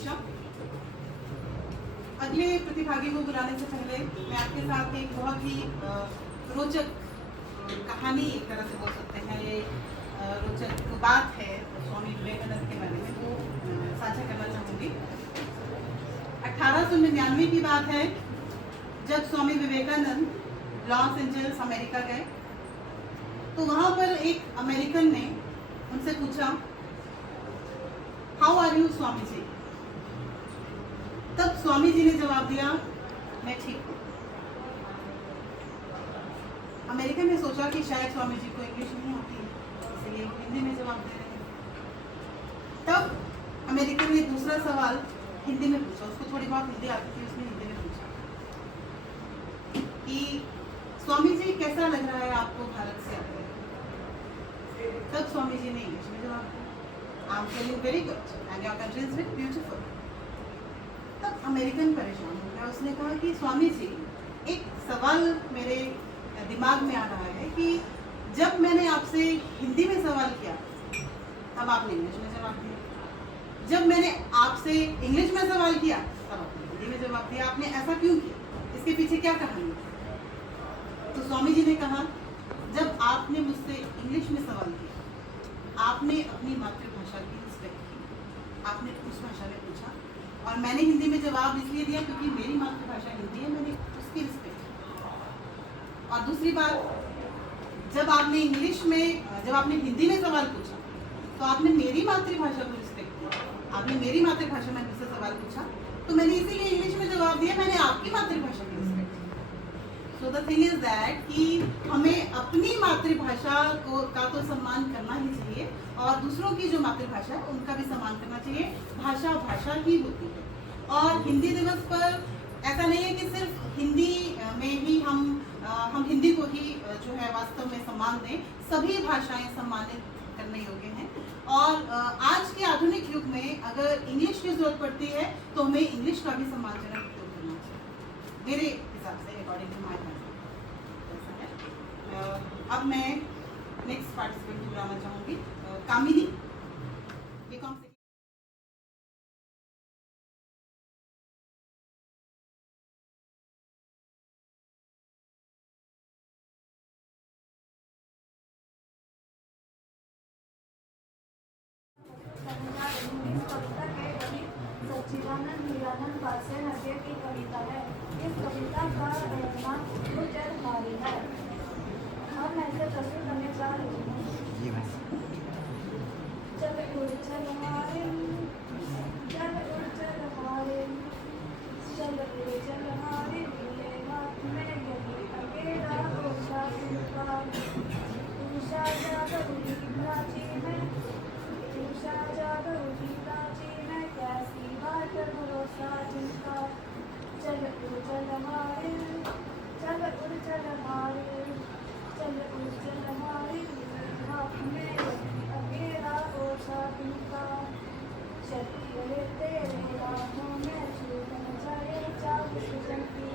दीक्षा। अगले प्रतिभागी को बुलाने से पहले मैं आपके साथ एक बहुत ही रोचक कहानी, एक तरह से बोल सकते हैं, ये रोचक बात है स्वामी विवेकानंद के बारे में, वो साझा करना चाहूँगी। 1899 की बात है, जब Swami Vivekananda Los Angeles America गए, तो वहाँ पर एक अमेरिकन ने उनसे पूछा, how are you Swami ji. तब स्वामी जी ने जवाब दिया, मैं ठीक हूँ। अमेरिकन ने सोचा कि शायद स्वामी जी को इंग्लिश नहीं आती है, इसलिए हिंदी में जवाब दे रहे हैं। तब अमेरिकन ने दूसरा सवाल हिंदी में पूछा, उसको थोड़ी बहुत हिंदी आती थी, उसने हिंदी में पूछा कि स्वामी जी कैसा लग रहा है आपको भारत से आते हैं। तब स्वामी जी ने इंग्लिश में जवाब दिया, I am feeling very good and your country is very beautiful. तब अमेरिकन परेशान हो गया, उसने कहा कि स्वामी जी, एक सवाल मेरे दिमाग में आ रहा है कि जब मैंने आपसे हिंदी में सवाल किया तब आपने इंग्लिश में जवाब दिया, जब मैंने आपसे इंग्लिश में सवाल किया तब आपने हिंदी में जवाब दिया, आपने ऐसा क्यों किया, इसके पीछे क्या कहानी है। तो स्वामी जी ने कहा, जब आपने मुझसे इंग्लिश में सवाल किया, आपने अपनी मातृभाषा की रिस्पेक्ट की, आपने उस भाषा में पूछा, और मैंने हिंदी में जवाब इसलिए दिया क्योंकि मेरी मातृभाषा हिंदी है, मैंने उसकी रिस्पेक्ट की। और दूसरी बात, जब आपने हिंदी में सवाल पूछा तो आपने मेरी मातृभाषा को रिस्पेक्ट किया, आपने मेरी मातृभाषा में मुझसे सवाल पूछा, तो मैंने इसीलिए इंग्लिश में जवाब दिया, मैंने आपकी मातृभाषा की रिस्पेक्ट की। So the thing is that कि हमें अपनी मातृभाषा का तो सम्मान करना ही चाहिए, और दूसरों की जो मातृभाषा है उनका भी सम्मान करना चाहिए। भाषा भाषा ही होती है, और हिंदी दिवस पर ऐसा नहीं है कि सिर्फ हिंदी में ही हम हिंदी को ही जो है वास्तव में सम्मान दें, सभी भाषाएं सम्मानित करने योग्य हैं। और आज के आधुनिक युग में अगर इंग्लिश की जरूरत पड़ती है तो हमें इंग्लिश का भी सम्मानजनक उपयोग करना चाहिए, मेरे हिसाब से, अकॉर्डिंग टू माय थिंकिंग। अब मैं नेक्स्ट पार्टिसिपेंट को बुलाना चाहूँगी, कामिनी। ये कौन से सच्चिदानंद हीरानंद पासे नदिया की कविता है। इस कविता का नाम जलहारी है, और मैं इसे प्रस्तुत करने जा रही हूँ। चल उड़ चल हारे, चल उड़ चल हारे, चल उड़ चल हारे, मेरे हाथ में यही अकेला ओछा का। उषा जागर उठी प्राची में, उषा जागर उठी प्राची में, कैसी बात भरोसा जिनका। चल उड़ चल हारे, चल उड़ चल हारे, चल उड़ चल हारे, हाथ में अकेला ओछा जिनका। शक्ति रहे तेरे राहों में, छूट न जाए चाँद सृजन की।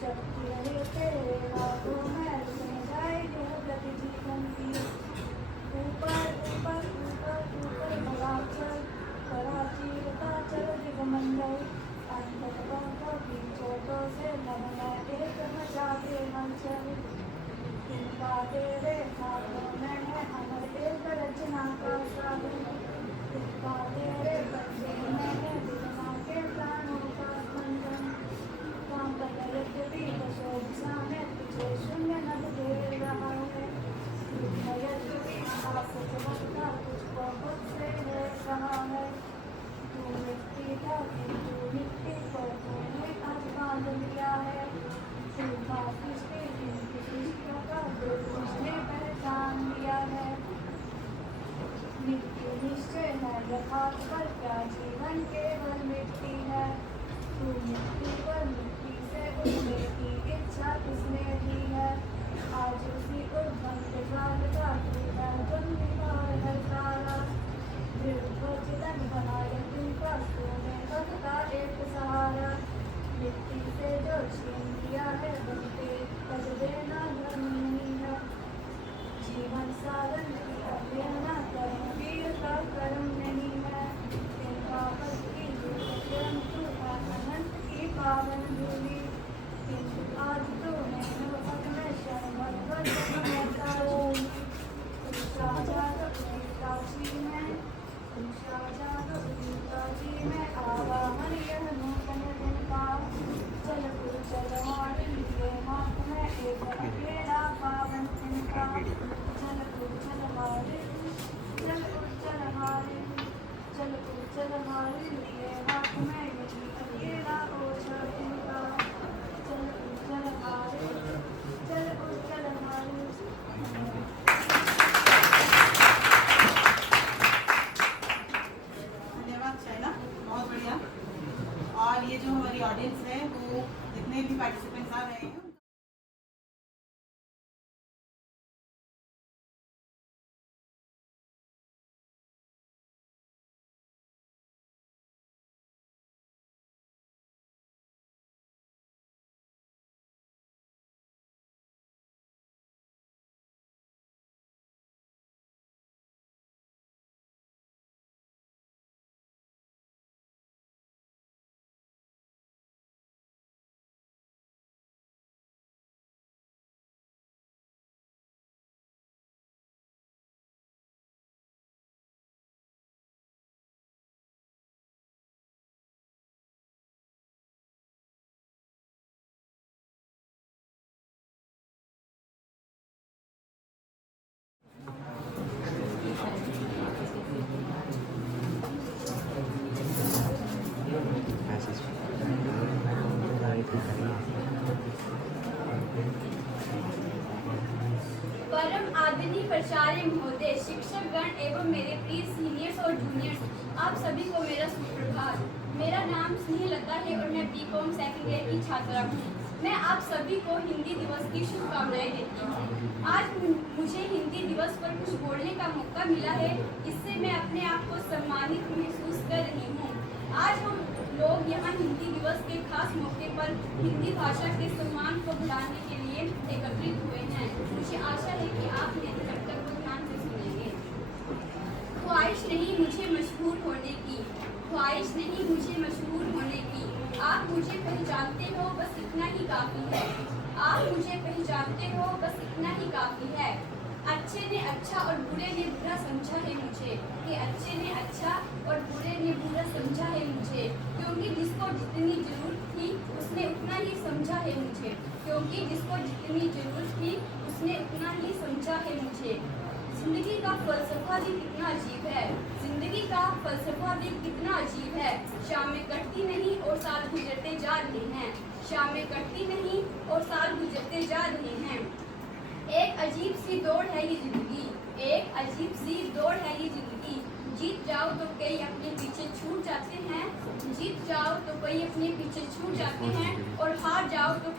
शक्ति रहे तेरे राहों में, रुक न जाए यह गति जीवन की। ऊपर ऊपर ऊपर ऊपर भला चल, चीरता चल दिगमंडल। की चोटों से लगना एक मचा दे हलचल। तिनका तेरे हाथों में है अमर एक रचना का सागर, तिनका तेरे बच्चे में और ये जो हमारी ऑडियंस है वो जितने भी पार्टिसिपेंट्स आ रहे हैं परम आदरणीय प्राचार्य महोदय, शिक्षकगण एवं मेरे प्रिय सीनियर्स और जूनियर्स, आप सभी को मेरा सुप्रभात। मेरा नाम स्नेहलता है और मैं बीकॉम सेकंड ईयर की छात्रा हूँ। मैं आप सभी को हिंदी दिवस की शुभकामनाएं देती हूँ। आज मुझे हिंदी दिवस पर कुछ बोलने का मौका मिला है, इससे मैं अपने आप को सम्मानित महसूस कर रही हूँ। आज हम लोग यहाँ हिंदी दिवस के खास मौके पर हिंदी भाषा के सम्मान को बढ़ाने के लिए एकत्रित हुए हैं। मुझे आशा है कि आप मेरे वक्तव्य को ध्यान से सुनेंगे। ख्वाहिश नहीं मुझे मशहूर होने की, ख्वाहिश नहीं मुझे मशहूर होने की। आप मुझे पहचानते हो, बस इतना ही काफी है। आप मुझे पहचानते हो, बस इतना ही काफी है। अच्छे ने अच्छा और बुरे ने बुरा समझा है मुझे, कि अच्छे ने अच्छा और बुरे ने बुरा समझा है मुझे, क्योंकि जिसको जितनी जरूरत थी उसने उतना ही समझा है मुझे, क्योंकि जिसको जितनी जरूरत थी उसने उतना ही समझा है मुझे। जिंदगी का फलसफा भी कितना अजीब है, जिंदगी का फलसफा भी कितना अजीब है। शामें कटती नहीं और साल गुजरते जा रहे हैं, शामें कटती नहीं और साल गुजरते जा रहे हैं। एक अजीब सी दौड़ है ये जिंदगी, एक अजीब सी दौड़ है ये जिंदगी। जीत जाओ तो कई अपने पीछे छूट जाते हैं, जीत जाओ तो कई अपने पीछे छूट जाते हैं, और हार जाओ तो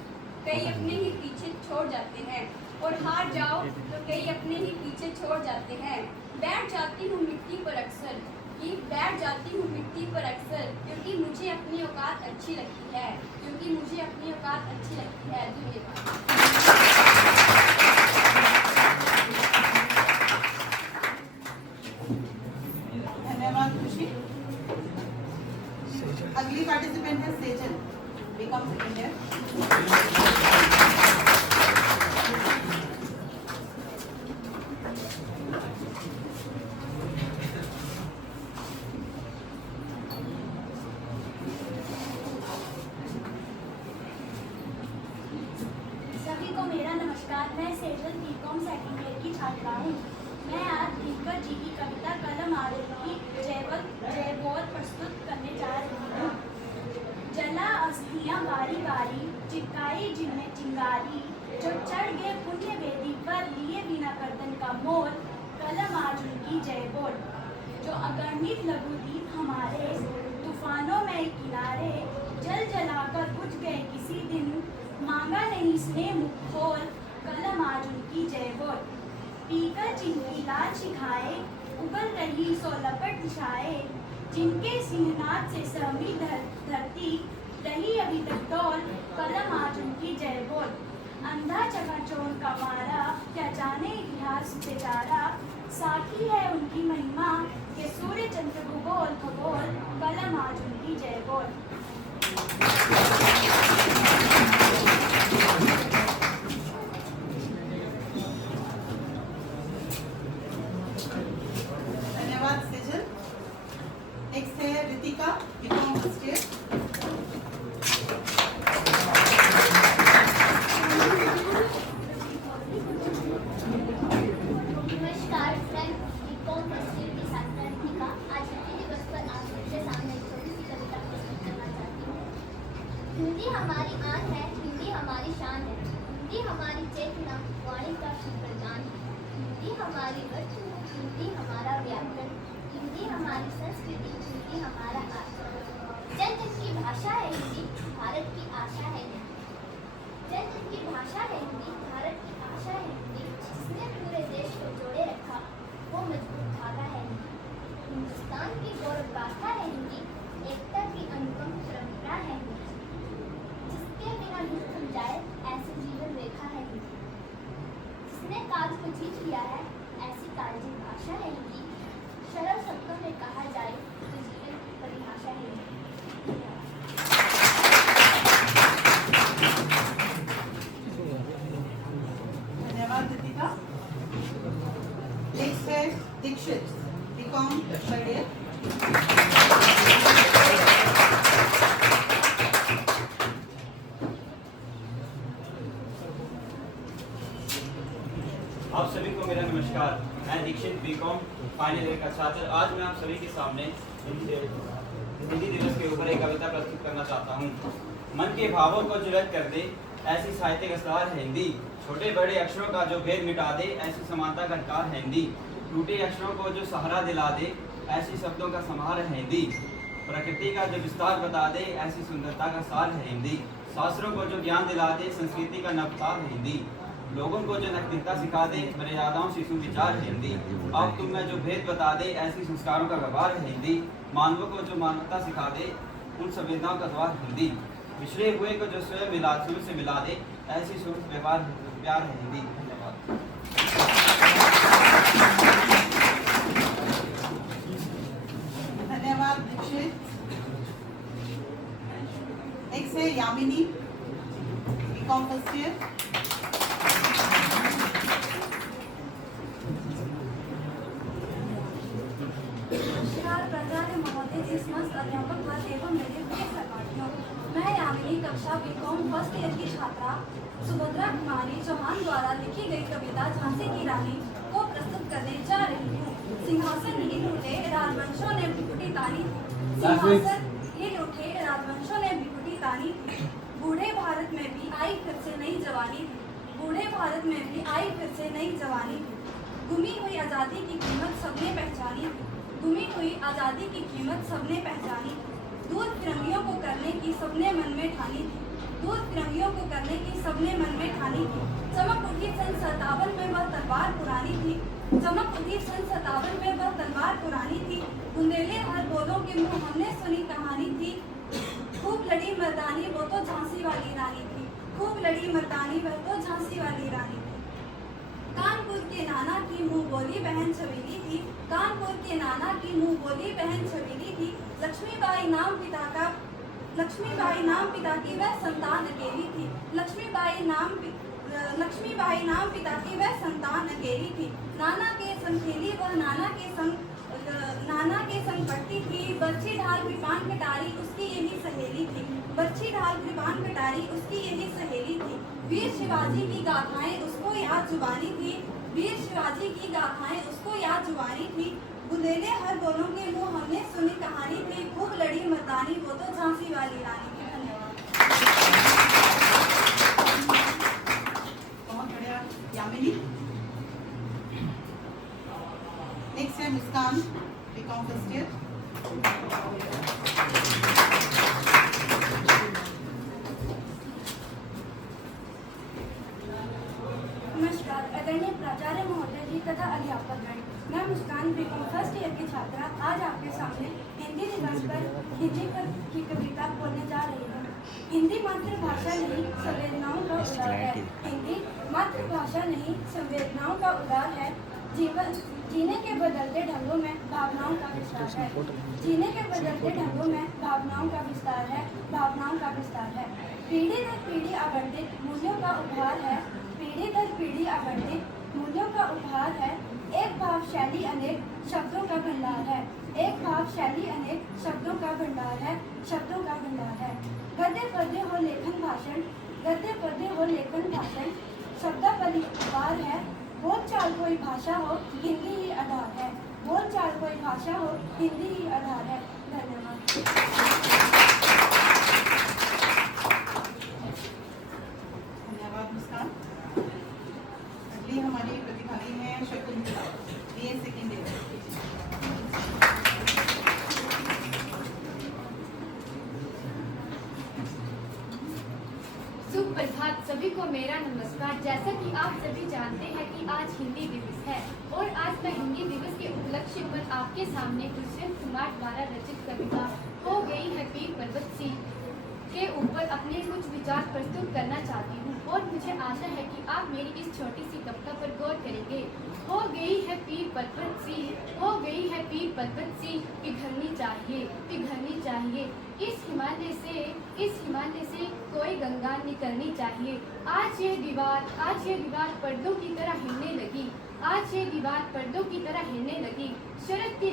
कई अपने ही पीछे छोड़ जाते हैं, और हार जाओ तो कई अपने ही पीछे छोड़ जाते हैं। बैठ जाती हूँ मिट्टी पर अक्सर, कि बैठ जाती हूँ मिट्टी पर अक्सर, क्योंकि मुझे अपनी औकात अच्छी लगती है, क्योंकि मुझे अपनी औकात अच्छी लगती है। धन्यवाद। धन्यवाद खुशी। अगली पार्टिसिपेंट है सेजल, बीकॉम सेकंड ईयर। सभी को मेरा नमस्कार। मैं सेजल बीकॉम सेकंड ईयर की छात्रा हूँ। मैं आज दिनकर जी की कविता कलम आदरणीय जय बोल प्रस्तुत करने जा रही हूँ। जला अस्थियाँ बारी बारी, चिपकाई जिनमें चिंगारी, जो चढ़ गए पुण्य वेदी पर लिए बिना गर्दन का मोल, कलम आज उनकी जय बोल। जो अगणित लघुदीप हमारे तूफानों में किनारे, जल जलाकर बुझ गए किसी दिन, मांगा नहीं स्नेह मुख खोल, कलम आज उनकी जय बोल। पीकर जिनकी लाल शिखाए, उगल रही सो लपट दिशाए, जिनके सिंहनाद से सहमी धरती रही अभी तक डोल, कलम आज उनकी जय बोल। अंधा चकाचौंध का मारा, क्या जाने इतिहास बेचारा, साखी है उनकी महिमा के सूर्य चंद्र भूगोल खगोल, कलम आज उनकी जय बोल। धन्यवाद सेजल। नेक्स्ट है रितिका, बीकॉम फर्स्ट ईयर। नमस्कार फ्रेंड, बीकॉम फर्स्ट ईयर की छात्रा रितिका आज हिंदी दिवस पर आप सबके सामने एक छोटी सी कविता प्रस्तुत करना चाहती हूँ। हिंदी हमारी आन है, हिंदी हमारी शान है, हिंदी हमारी चेतना वाणी का प्रदान है, हिंदी हमारी वचन, हिंदी हमारा व्याकरण, हिंदी हमारी संस्कृति, हिंदी हमारा आचरण। जन जन की भाषा है नमस्कार, मैं दीक्षित बीकॉम फाइनल ईयर का छात्र। आज मैं आप सभी के सामने हिंदी दिवस के ऊपर एक कविता प्रस्तुत करना चाहता हूँ। मन के भावों को जुलत कर दे ऐसी साहित्यिक असरार है हिंदी। छोटे बड़े अक्षरों का जो भेद मिटा दे ऐसी समानता का कार है हिंदी। टूटे अक्षरों को जो सहारा दिला दे ऐसी शब्दों का समार है हिंदी। प्रकृति का जो विस्तार बता दे ऐसी सुंदरता का सार है हिंदी। शास्त्रों को जो ज्ञान दिला दे संस्कृति का नवतार है हिंदी। लोगों को जो नैतिकता सिखा दे मर्यादाओं से सुविचार है हिंदी। अब तुम में जो भेद बता दे ऐसी संस्कारों का व्यवहार है हिंदी। मानवों को जो मानवता सिखा दे उन संवेदनाओं का द्वार हिंदी। पिछड़े हुए को जो स्वयं से मिला दे ऐसी सुख व्यवहार प्यार है हिंदी। धन्यवाद। धन्यवाद दीक्षित। नेक्स्ट है यामिनी, बीकॉम फर्स्ट ईयर। नमस्कार प्राचार्य महोदय, समस्त अध्यापक वर्ग एवं मेरे प्रिय सहपाठियों, मैं यामिनी कक्षा बीकॉम फर्स्ट ईयर की छात्रा सुभद्रा कुमारी चौहान द्वारा लिखी गई कविता झांसी की रानी को प्रस्तुत करने जा रही हूँ। सिंहासन हिल उठे राजवंशों ने बिकुटी तानी, सिंहासन हिल उठे राजवंशों ने बिकुटी तानी। बूढ़े भारत में भी आई फिर से नई जवानी थी, बूढ़े भारत में भी आई फिर से नई जवानी थी। गुमी हुई आज़ादी की कीमत सबने पहचानी थी, गुमी हुई आज़ादी की कीमत सबने पहचानी थी। दूर फिरंगियों को करने की सबने मन में ठानी थी, दूर फिरंगियों को करने की सबने मन में ठानी थी। चमक उठी सन 57 में वह तलवार पुरानी थी, चमक उठी सन 57 में वह तलवार पुरानी थी। बुंदेले हर बोलों के मुंह हमने सुनी कहानी थी। खूब लड़ी मर्दानी वो तो झांसी वाली रानी थी, खूब लड़ी मर्दानी वह तो झांसी वाली रानी थी। कानपुर के नाना की मुंह बोली बहन छबीली थी, कानपुर के नाना की मुंह बोली बहन छबीली थी। लक्ष्मीबाई नाम पिता की वह संतान अकेली थी, लक्ष्मीबाई नाम पिता की वह संतान अकेली थी। नाना के संग खेली वह नाना के संग पढ़ती थी। बर्छी ढाल कृपान कटारी उसकी यही सहेली थी, बर्छी ढाल कृपान कटारी उसकी यही सहेली थी। वीर शिवाजी की गाथाएं उसको याद जुबानी थी, वीर शिवाजी की गाथाएं उसको याद जुबानी थी। बुंदेले हर बोलों के मुंह हमने सुनी कहानी थी। खूब लड़ी मर्दानी वो तो झांसी वाली रानी थी। धन्यवाद। बहुत बढ़िया यामिनी। नेक्स्ट है मुस्कान, बीकॉम फर्स्ट ईयर। नमस्कार आदरणीय प्राचार्य महोदय जी तथा अध्यापकगण, मैं मुस्कान बीकॉम फर्स्ट ईयर की छात्रा आज आपके सामने हिंदी दिवस पर हिंदी की कविता बोलने जा रही हूँ। हिंदी मातृभाषा नहीं संवेदनाओं का उदार है, हिंदी मातृभाषा नहीं संवेदनाओं का उदार है। जीवन जीने के बदलते ढंगों में भावनाओं का विस्तार है, जीने के बदलते ढंगों में भावनाओं का विस्तार है, भावनाओं का विस्तार है। पीढ़ी दर पीढ़ी आवंटित मूल्यों का उपहार है, पीढ़ी दर पीढ़ी आवंटित मूल्यों का उपहार है। एक भाव शैली अनेक शब्दों का भंडार है, एक भाव शैली अनेक शब्दों का भंडार है, शब्दों का भंडार है। गद्य पद्य हो लेखन भाषण, गद्य पद्य हो लेखन भाषण, शब्दावली उपहार है। बोलचाल कोई भाषा हो हिंदी ही आधार है, बोलचाल कोई भाषा हो हिंदी ही आधार है। धन्यवाद। धन्यवाद मुस्कान। अगली हमारी प्रतिभागी है शकुंतला, BA सेकेंड ईयर। सुप्रभात, सभी को मेरा नमस्कार। जैसा कि आप सभी जानते हैं कि आज हिंदी दिवस है और आज मैं हिंदी दिवस के उपलक्ष्य पर आपके सामने दुष्यंत कुमार द्वारा रचित कविता हो गई है पीर पर्वत सी के ऊपर अपने कुछ विचार प्रस्तुत करना चाहती हूँ और मुझे आशा है कि आप मेरी इस छोटी सी कविता पर गौर करेंगे। हो गई है पीर पर्वत सी, हो गई है पीर पर्वत सी, पिघलनी चाहिए, पिघलनी चाहिए। इस हिमालय से कोई गंगा निकलनी चाहिए। आज ये दीवार पर्दों की तरह हिलने लगी, आज ये दीवार पर्दों की तरह हिलने लगी। शरत थी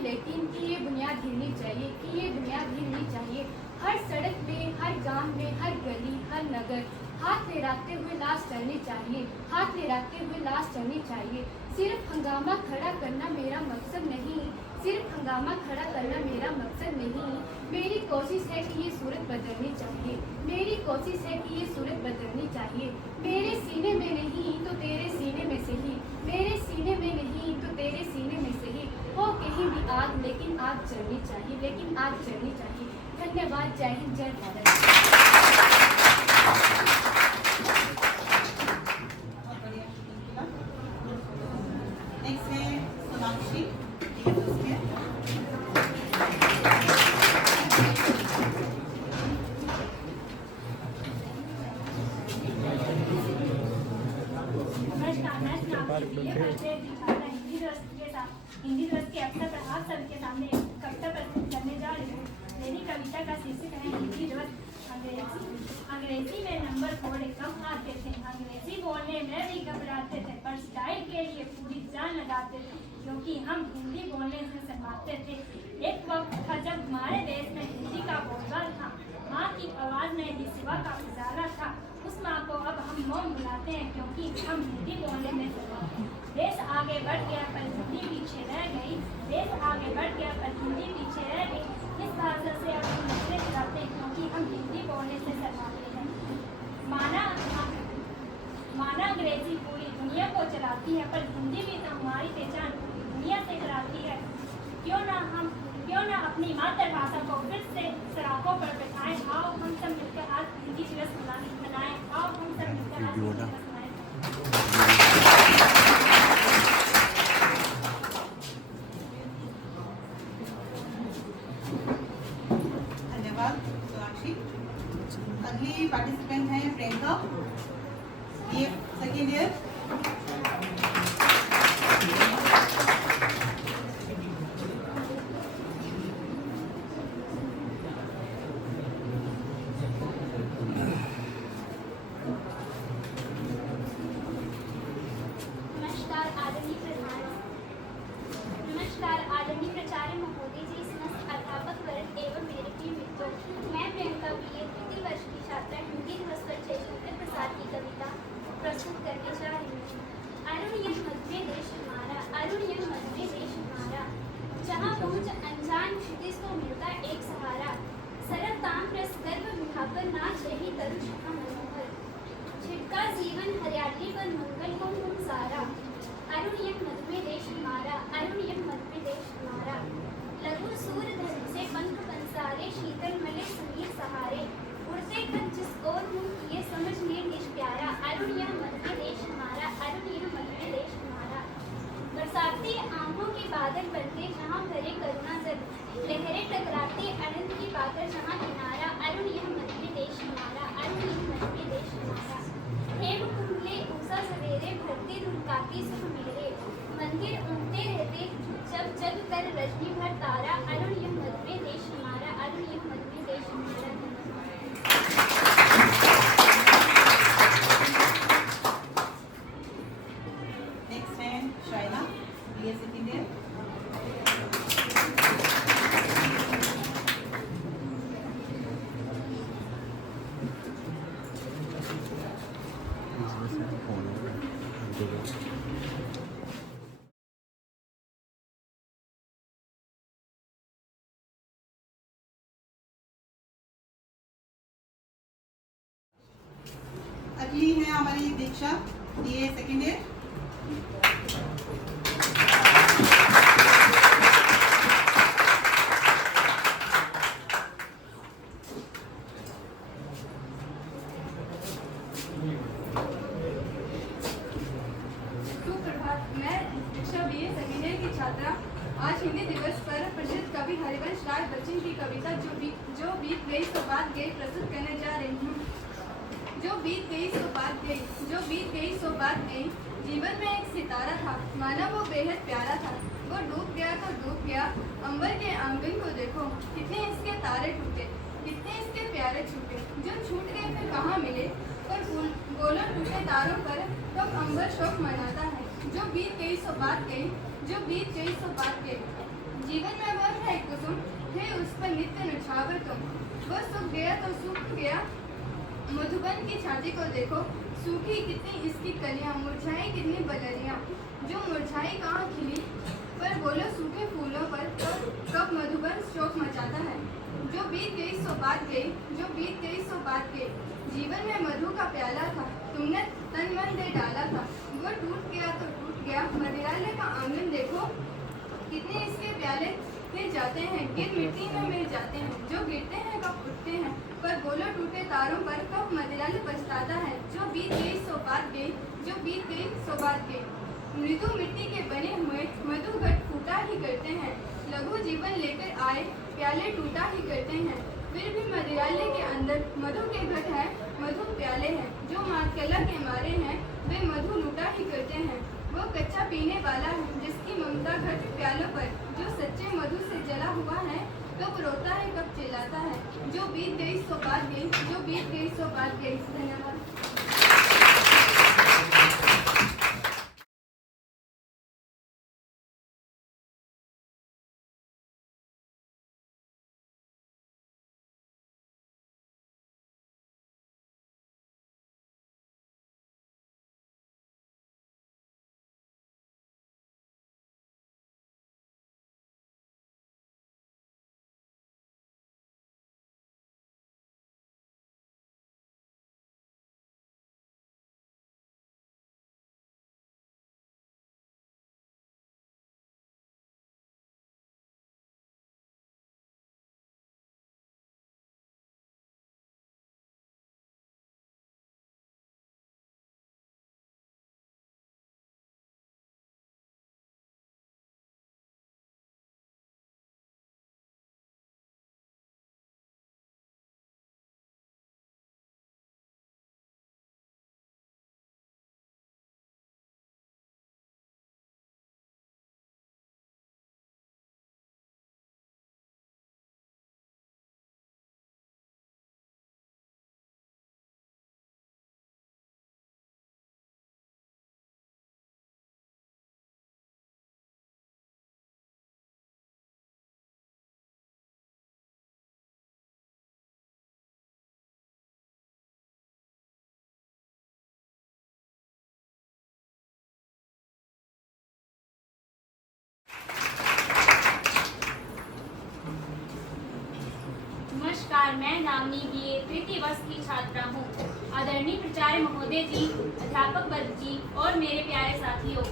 लेकिन कि ये बुनियाद हिलनी चाहिए, कि ये बुनियाद हिलनी चाहिए। हर सड़क में, हर गांव में, हर गली, हर नगर, हाथ लहराते हुए लाश चढ़नी चाहिए, हाथ लहराते हुए लाश चढ़नी चाहिए। सिर्फ हंगामा खड़ा करना मेरा मकसद नहीं, सिर्फ हंगामा खड़ा करना मेरा मकसद नहीं। मेरी कोशिश है कि ये सूरत बदलनी चाहिए, मेरी कोशिश है कि ये सूरत बदलनी चाहिए। मेरे सीने में नहीं तो तेरे सीने में से ही, मेरे सीने में नहीं तो तेरे सीने में से ही। हो कहीं भी आग लेकिन आग चढ़नी चाहिए, लेकिन आग चढ़नी चाहिए। धन्यवाद। जय हिंद, जय भारत। बहुत बढ़िया शूटिंग किया। नेक्स्ट है सोनाक्षी, ये दोस्त है। नमस्कार, मैं सोनाक्षी हिंदी दिवस के अवसर पर आप सबके सामने एक कविता प्रस्तुत करने जा रही हूँ। मेरी कविता का शीर्षक है हिंदी दिवस। अंग्रेजी में नंबर 4 एकदम आते थे, अंग्रेजी बोलने में भी घबराते थे, पर स्टाइल के लिए पूरी जान लगाते थे, क्योंकि हम हिंदी बोलने से शर्माते थे। एक वक्त था जब हमारे देश में हिंदी का बोलबाला था, माँ की आवाज़ में भी सिवा का उजाला था। उस माँ को अब हम मौन बुलाते हैं, क्योंकि हम हिंदी बोलने में शर्माते हैं। देश आगे बढ़ गया पर हिंदी पीछे रह गई, देश आगे बढ़ गया पर हिंदी पीछे रह गई। इस भाषा से अब हम नफरत कराते हैं, क्योंकि हम हिंदी बोलने से शर्माते हैं। माना अंग्रेजी पूरी दुनिया को चलाती है, पर हिंदी भी तो हमारी पहचान पूरी दुनिया से कराती है। क्यों ना अपनी मातृभाषा को फिर से सराहों पर बैठाएं। आओ हम सब मिलकर आज हिंदी दिवस मनाएं। आओ हम सब मिलकर आज हिंदी दिवस मनाएं। धन्यवाद सोनाक्षी। अगली पार्टिसिपेंट है प्रियंका, ये सेकेंड ईयर। नमस्कार आदरणीय प्राचार्य महोदय जी, समस्त अध्यापक वर्ग एवं मेरे प्रिय मित्रों। मैं प्रियंका BA तृतीय वर्ष की छात्रा हिंदी दिवस पर जय शंकर प्रसाद की कविता प्रस्तुत करने जा रही हूँ। अरुण यह मध्य देश हमारा, अरुण यह मध्य देश हमारा, जहाँ पहुँच अनजान क्षितिज को मिलता एक सहारा। सरल ताम्र रस गर्भ विभाकर नाच रही तरु शिखा मनोहर, छिटका जीवन हरियाली पर मंगल को तुम सारा। अरुण यह मध्य देश हमारा, अरुण यह मध्य देश हमारा। लघु सूर धर्म से पंख पंसारे, शीतल मले सुनील सहारे, उड़ते खत जिस ओर मुँह किए समझ निर्दिश प्यारा। अरुण यह मध्य देश हमारा, अरुण यह मध्य देश हमारा। बरसाती आंखों के बादल बनते जहाँ भरे करुणा जल, लहरें टकराती अनंत की पाकर जहाँ किनारा। अरुण यह मध्य देश हमारा, अरुण यह मध्य देश हमारा। हेम कुंडले ऊषा सवेरे, भरती धुलकाती सुख मेरे, मंदिर उमते रहते जब जग कर रजनी भर तारा। अरुण यह मध्य देश हमारा, अरुण यह मध्य देश हमारा। नेक्स्ट है शाइला, BA सेकेंड ईयर। अगली है हमारी दीक्षा, BA सेकेंड ईयर। सुप्रभात, मैं दीक्षा BA सेकेंड ईयर की छात्रा आज हिंदी दिवस पर प्रसिद्ध कवि हरिवंश राय बच्चन की कविता जो बीत गई सो बात गई प्रस्तुत करने जा रही हूँ। जो बीत गई सो बात गई, जो बीत गई सो बात गई। जीवन में एक सितारा था, माना वो बेहद प्यारा था। वो डूब गया तो डूब गया, अंबर के आंगन को देखो, कितने इसके तारे टूटे, कितने इसके प्यारे छूटे। जो छूट गए फिर कहाँ मिले, पर बोलो टूटे तारों पर तब अंबर शोक मनाता है। जो बीत गई सो बात गई, जो बीत गई सो बात गई। जीवन में वह है कुसुम, थे उस पर नित्य नुछावर तुम। वो सूख गया तो सूख गया, मधुबन की छाती को देखो, सूखी कितनी इसकी कलियां, मुरझाई कितनी बलरियां, जो मुरझाई कहाँ खिली, पर बोलो सूखे फूलों पर कब मधुबन शोक मचाता है। जो बीत गई सो बात गई, जो बीत गई सो बात गई, जीवन में मधु का प्याला था, तुमने तन मन दे डाला था, वो टूट गया तो टूट गया। मदिरालय का आंगन देखो, कितने इसके प्याले गिर जाते हैं, गिर मिट्टी में मिल जाते हैं, जो गिरते हैं कब उठते हैं, पर बोलो टूटे तारों पर कब मदिरालय पछताता है। जो बीत गई सो बात गई, जो बीत गई सो बात गई, मृदु मिट्टी के बने हुए मधु घट फूटा ही करते हैं, लघु जीवन लेकर आए प्याले टूटा ही करते हैं, फिर भी मदिरालय के अंदर मधु के घट है, मधु प्याले हैं, जो मातकला के मारे हैं वे मधु लूटा ही करते हैं। वो कच्चा पीने वाला है जिसकी ममता घट प्यालों पर, जो सच्चे मधु से जला हुआ है कब रोता है कब चिल्लाता है। जो बीत गई सो बात गई, जो बीत गई सो बात गई। धन्यवाद। नमस्कार, मैं नामनी बीए तृतीय वर्ष की छात्रा हूँ। आदरणीय प्राचार्य महोदय जी, अध्यापक वर्ग जी और मेरे प्यारे साथियों,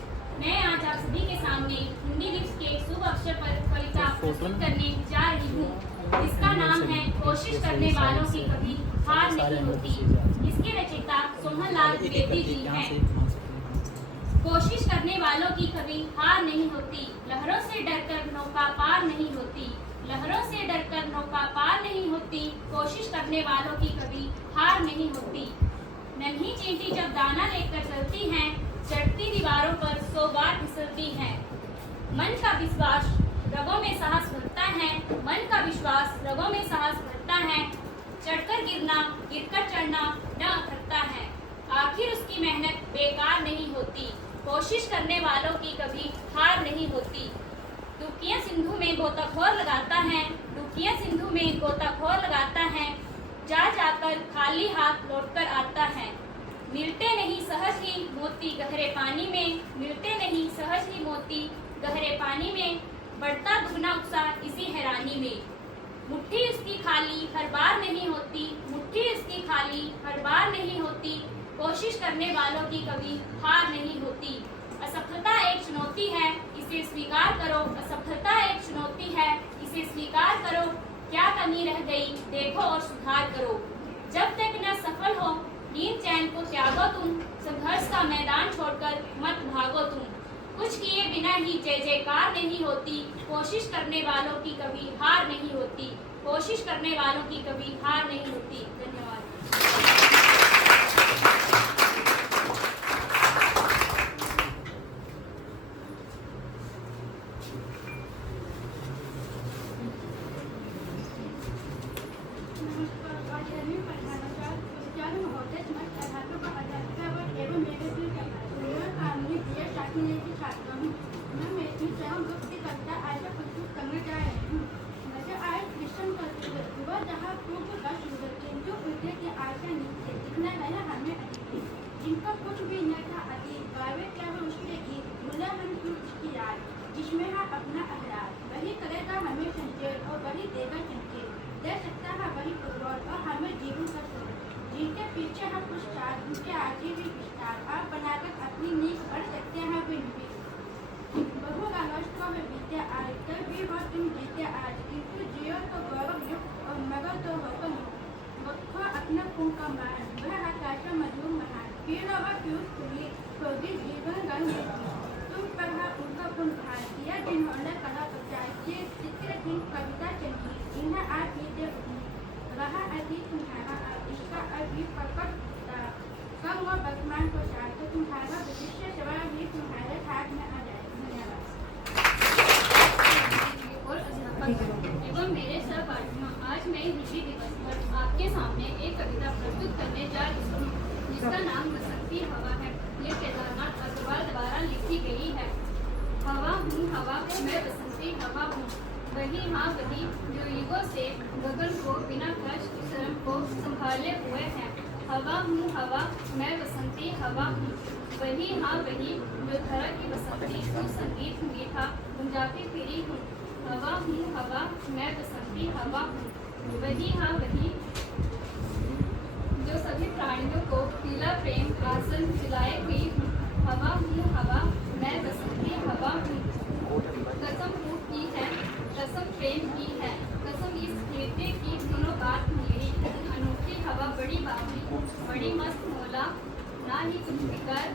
मैं आज आप सभी के सामने हिंदी दिवस के शुभ अवसर पर कविता प्रस्तुत करने जा रही हूँ। इसका नाम है कोशिश करने वालों की कभी हार नहीं होती। इसके रचयिता सोहनलाल द्विवेदी जी हैं। कोशिश करने वालों की कभी हार नहीं होती, लहरों से डरकर नौका पार नहीं होती, लहरों से डरकर नौका पार नहीं होती, कोशिश करने वालों की कभी हार नहीं होती। नन्ही चींटी जब दाना लेकर चलती हैं, चढ़ती दीवारों पर 100 बार फिसलती हैं। मन का विश्वास रगों में साहस भरता है, मन का विश्वास रगों में साहस भरता है, चढ़कर गिरना गिरकर चढ़ना न थकता है, आखिर उसकी मेहनत बेकार नहीं होती, कोशिश करने वालों की कभी हार नहीं होती। डुबकियां सिंधु में गोताखोर लगाता है, डुबकियां सिंधु में गोताखोर लगाता है, जा जाकर खाली हाथ लौटकर आता है। मिलते नहीं सहज ही मोती गहरे पानी में, मिलते नहीं सहज ही मोती गहरे पानी में, बढ़ता दुगना उत्साह इसी हैरानी में। मुट्ठी उसकी खाली हर बार नहीं होती, मुट्ठी उसकी खाली हर बार नहीं होती, कोशिश करने वालों की कभी हार नहीं होती। असफलता एक चुनौती है, इसे स्वीकार करो, असफलता एक चुनौती है, इसे स्वीकार करो, क्या कमी रह गई देखो और सुधार करो। जब तक न सफल हो नींद चैन को त्यागो तुम, संघर्ष का मैदान छोड़कर मत भागो तुम। कुछ किए बिना ही जय जयकार नहीं होती, कोशिश करने वालों की कभी हार नहीं होती, कोशिश करने वालों की कभी हार नहीं होती। धन्यवाद। जहाँ पूर्व का शुरू किंतु उल्टे की आशा नहीं है हमें अतीत, जिनका कुछ भी न था अतीत, गावे क्या है उसके गीत, भूले हम क्यों उसकी याद, जिसमें है अपना अहरार। वही करेगा हमें संचेत और वही देगा संकेत, दे सकता है वही पुरवार और हमें जीवन का सुर। जिनके पीछे हम कुछ चार, उनके आगे भी विस्तार, आप बनाकर अपनी नींव बढ़ सकते हैं बिन भी। बहु अवस्था में बीते आज, कल भी हो तुम जीते आज, किंतु जियो तो गौरव युक्त और मगर तो होगा मुक्त अपना खून का मान, वह आकाश मधुर महान, पीड़ा व पीयूष खुली होगी जीवन गंग तुम पर है उनका पुण्य भार किया जिन्होंने कला प्रचार किए चित्रहीन कविता चली, इन्हें आप नीचे रहा अतीत तुम्हारा अब, इसका अभी प्रकट कम व वर्तमान को सार, तो तुम्हारा भविष्य सवाल भी तुम्हारे हाथ में आ जाए। और अध्यापक एवं मेरे सहपाठियों, आज मैं हिंदी दिवस पर आपके सामने एक कविता प्रस्तुत करने जा रही हूँ, जिसका नाम बसंती हवा है। ये केदारनाथ अग्रवाल द्वारा लिखी गई है। हवा हूँ हवा, मैं बसंती हवा हूँ, वही हाँ वही जो युगों से गगन को बिना कष्ट शर्म को संभाले हुए हैं। हवा हूँ हवा, मैं बसंती हवा हूँ, वही हाँ वही जो धरा की बसंती को संगीत मीठा गुंजाती फिरी हूँ। हवा हूँ हवा, मैं बसंती हवा हूँ, वही हाँ वही जो सभी प्राणियों को पीला प्रेम आसन दिलाए हुई हूँ। हवा हूँ हवा, मैं बसंती हवा हूँ, कसम रूप की है, कसम प्रेम की है, कसम इस कीर्ति की सुनो बात मेरी। अनोखी हवा बड़ी बावली, बड़ी मस्त मौला, ना ही कुछ फिकर,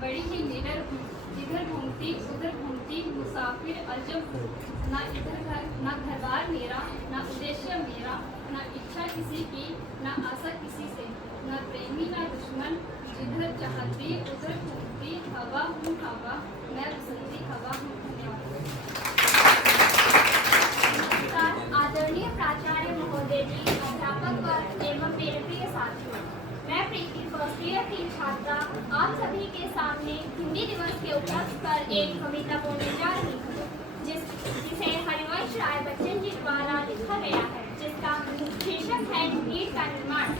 बड़ी ही निडर हूँ, जिधर घूमती उधर घूमती मुसाफिर अजब हूँ। ना घर बार मेरा, ना उद्देश्य मेरा, ना इच्छा किसी की, ना आशा किसी से, ना प्रेमी ना दुश्मन, जिधर चाहती उधर घूमती हवा हूँ हवा, मैं बसंती हवा हूँ। आदरणीय प्राचार्य महोदय जी, अध्यापक वर्ग एवं मेरे प्रिय साथियों, मैं प्रीति फर्स्ट ईयर की छात्रा आप सभी के सामने हिंदी दिवस के उपलक्ष्य पर एक कविता बोलने जा रही हूँ, जिसे हरिवंश राय बच्चन जी द्वारा लिखा गया है, जिसका शीर्षक है नीट का निर्माण।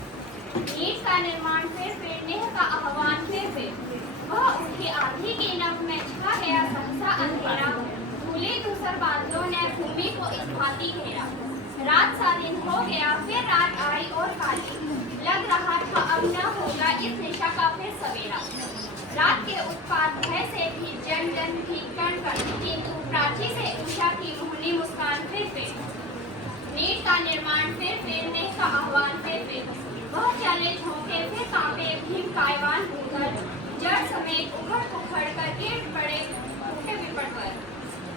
नीट का निर्माण फिर नेह का आह्वान फिर वह उसकी आधी की नभ में छा गया सहसा अंधेरा, भूले दूसर बादलों ने भूमि को इस भांति घेरा। रात सा दिन हो गया फिर रात आई और काली, लग रहा था अब न होगा इस निशा का फिर सवेरा। रात के उत्पात भय से भी जन जन भी कण कण, किंतु प्राची से उषा की मोहनी मुस्कान फिर नीट का निर्माण फिर नेह का आह्वान फिर वह चले झोंके फिर कांपे भीम कायवान होकर, जड़ समेत उखड़ उखड़ कर गिर पड़े उठे विपट पर।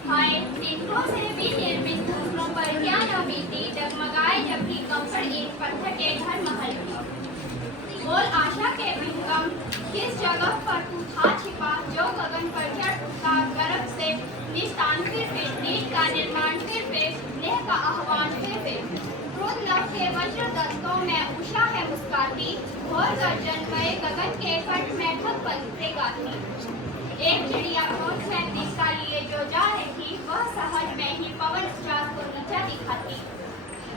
हाय तीर्थों से भी निर्मित दूसरों पर क्या न बीती, डगमगाए जब भी कंकड़ एक पत्थर के घर महल की। बोल आशा के विहंगम किस जगह पर तू था छिपा, जो गगन पर चढ़ उठा गर्भ से निस्तान फिर नीट का निर्माण फिर नेह का आह्वान फिर क्रोध लव के वज्र दस्तों में उषा है मुस्काती, घोर गर्जनमय गगन के कट में ठग पलते गाती। एक चिड़िया खोज में दिशा लिए जो जा रही, वह सहज में ही पवन उचास को नीचा दिखाती।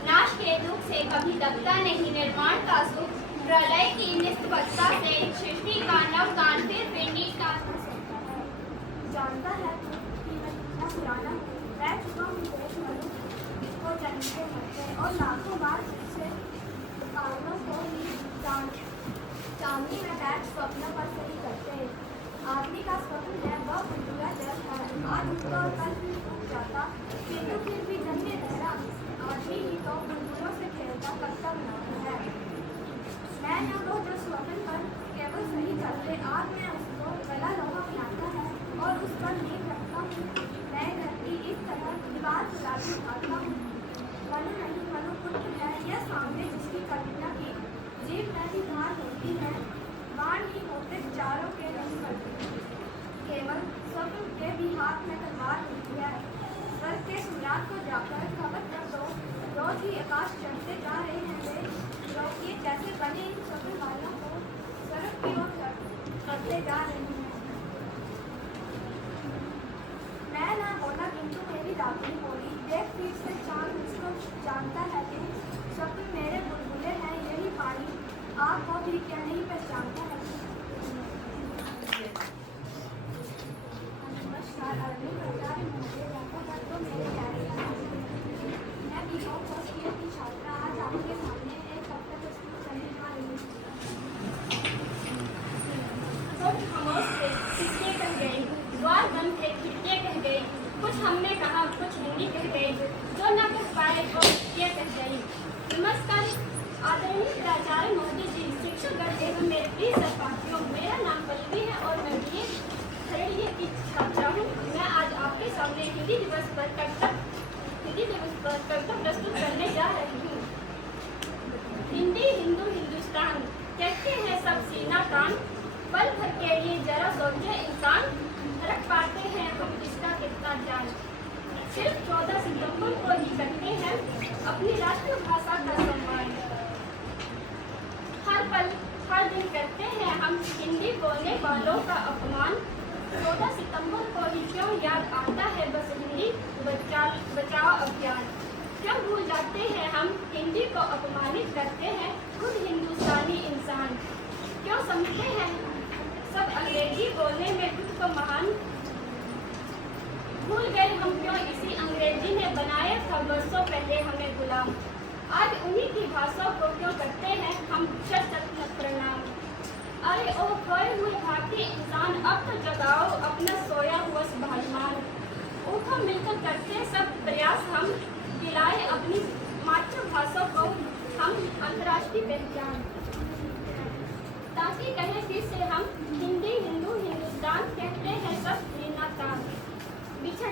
नाश के दुख से कभी दबता नहीं निर्माण का सुख, प्रलय की निस्तबत्ता से सृष्टि का नवगान फिर नीट का। जानता है कि मैं कितना पुराना हूँ, रह चुका हूँ देश मनुष्य इसको जन्मते मरते और लाखों बार इससे कारणों को ही चांदनी में बैठ स्वप्न पर सही करते। आदमी का स्वप्न है वह बुलबुला जल है, आज उठता और कल भी टूट जाता, किंतु फिर भी जन्मे रहना। आदमी ही तो बुलबुलों से खेलता करता बनाता है। मैं न वो जो स्वप्न पर केवल सही चलते, आज मैं उसको गला लोहा बनाता है और उस पर नींव रखता हूँ। मैं धरती इस तरह दीवार चलाती भागता हूँ। मनु नहीं मनुपुत्र है यह सामने जिसकी कल्पना की, जीव में भी धार होती है, बाण ही होते चारों के नहीं करते। केवल स्वप्न के भी हाथ में तलवार होती है। स्वर्ग के सम्राट को जाकर खबर कर दो, रोज ही आकाश चढ़ते जा रहे हैं वे लोग, ये कैसे बने इन स्वप्न वालों को स्वर्ग की ओर करते जा रहे हैं। मैं ना बोला किंतु मेरी दादी बोली, देख फिर से चांद मुझको जानता है कि स्वप्न मेरे बुलबुले हैं यही पानी, आपको भी क्या नहीं सिर्फ 14 सितंबर को ही करते हैं अपनी राष्ट्रभाषा का सम्मान। हर पल हर दिन करते हैं हम हिंदी बोलने वालों का अपमान। 14 सितंबर को ही क्यों याद आता है बस हिंदी बचाओ अभियान। क्यों भूल जाते हैं हम हिंदी को अपमानित करते हैं खुद हिंदुस्तानी इंसान। क्यों समझते हैं सब अंग्रेजी बोलने में खुद को महान। भूल गए हम क्यों इसी अंग्रेजी ने बनाया था वर्षों पहले हमें गुलाम। आज उन्हीं की भाषा को क्यों करते हैं हम शत प्रणाम। अरे ओ खोए हुए भारतीय इंसान अब तो जगाओ अपना सोया हुआ स्वाभिमान। उठो मिलकर करते सब प्रयास हम दिलाए अपनी मातृभाषा को हम अंतर्राष्ट्रीय पहचान। ताकि कहें फिर से हम हिंदी हिंदू हिंदुस्तान कहते हैं सब नातान। बिछड़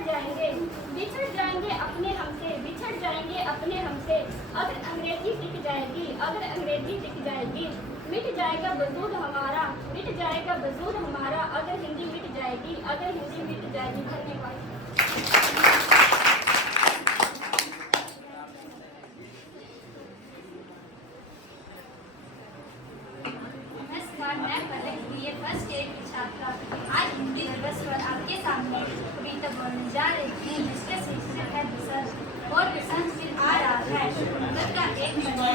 जाएंगे अपने हमसे, बिछड़ जाएंगे अपने हमसे। अगर अंग्रेजी टिक जाएगी, अगर अंग्रेजी टिक जाएगी, मिट जाएगा वजूद हमारा, मिट जाएगा वजूद हमारा। अगर हिंदी मिट जाएगी, अगर हिंदी मिट जाएगी। धन्यवाद। नमस्कार, मैं पलक बीए फर्स्ट ईयर की छात्रा आज हिंदी दिवस पर आपके सामने कविता बोलने जा रही हूँ, जिसका शीर्षक है बसंत। और बसंत फिर आ रहा है, उम्र का एक महीना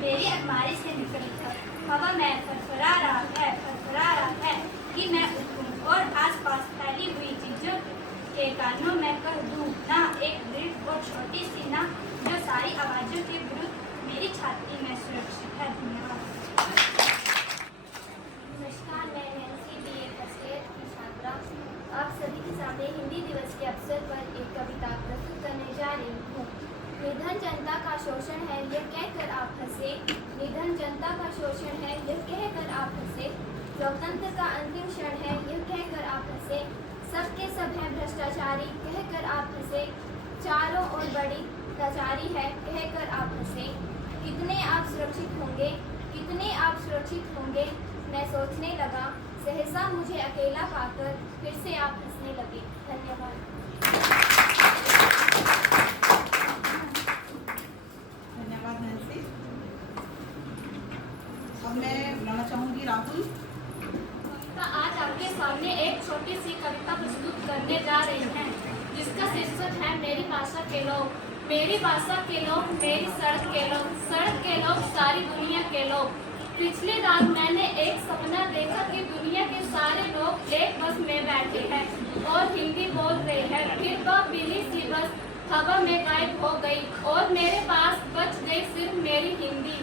मेरी अलमारी से निकल कर हवा में फरफरा रहा है कि मैं उठूं और आसपास फैली हुई चीजों के कानों में कह दूं ना एक दृढ़ और छोटी सी ना जो सारी आवाजों के विरुद्ध मेरी छाती में सुरक्षित है। धन्यवाद। नमस्कार, मैं नैन्सी बीए फर्स्ट ईयर की छात्रा आप सभी के सामने हिंदी दिवस के अवसर पर एक कविता प्रस्तुत करने जा रही हूँ। निधन जनता का शोषण है यह कहकर आप हंसे, निधन जनता का शोषण है यह कहकर आप हंसे। लोकतंत्र का अंतिम क्षण है यह कहकर आप हंसे, सबके सब हैं भ्रष्टाचारी कहकर आप हंसे। चारों ओर बड़ी लाचारी है कहकर आप हंसे। कितने आप सुरक्षित होंगे, कितने आप सुरक्षित होंगे, मैं सोचने लगा सहसा मुझे अकेला पाकर फिर से आप हंसने लगे। धन्यवाद। धन्यवाद नैन्सी। अब मैं बुलाना चाहूंगी राहुल। आज आपके सामने एक छोटी सी कविता प्रस्तुत करने जा रही हैं, जिसका शीर्षक है मेरी भाषा के लोग। मेरी भाषा के लोग, मेरी सड़क के लोग, सड़क के लोग, सारी दुनिया के लोग। पिछली रात मैंने एक सपना देखा कि दुनिया के सारे लोग एक बस में बैठे हैं और हिंदी बोल रहे हैं। फिर वह पीली सी बस हवा में गायब हो गई और मेरे पास बच गई सिर्फ मेरी हिंदी,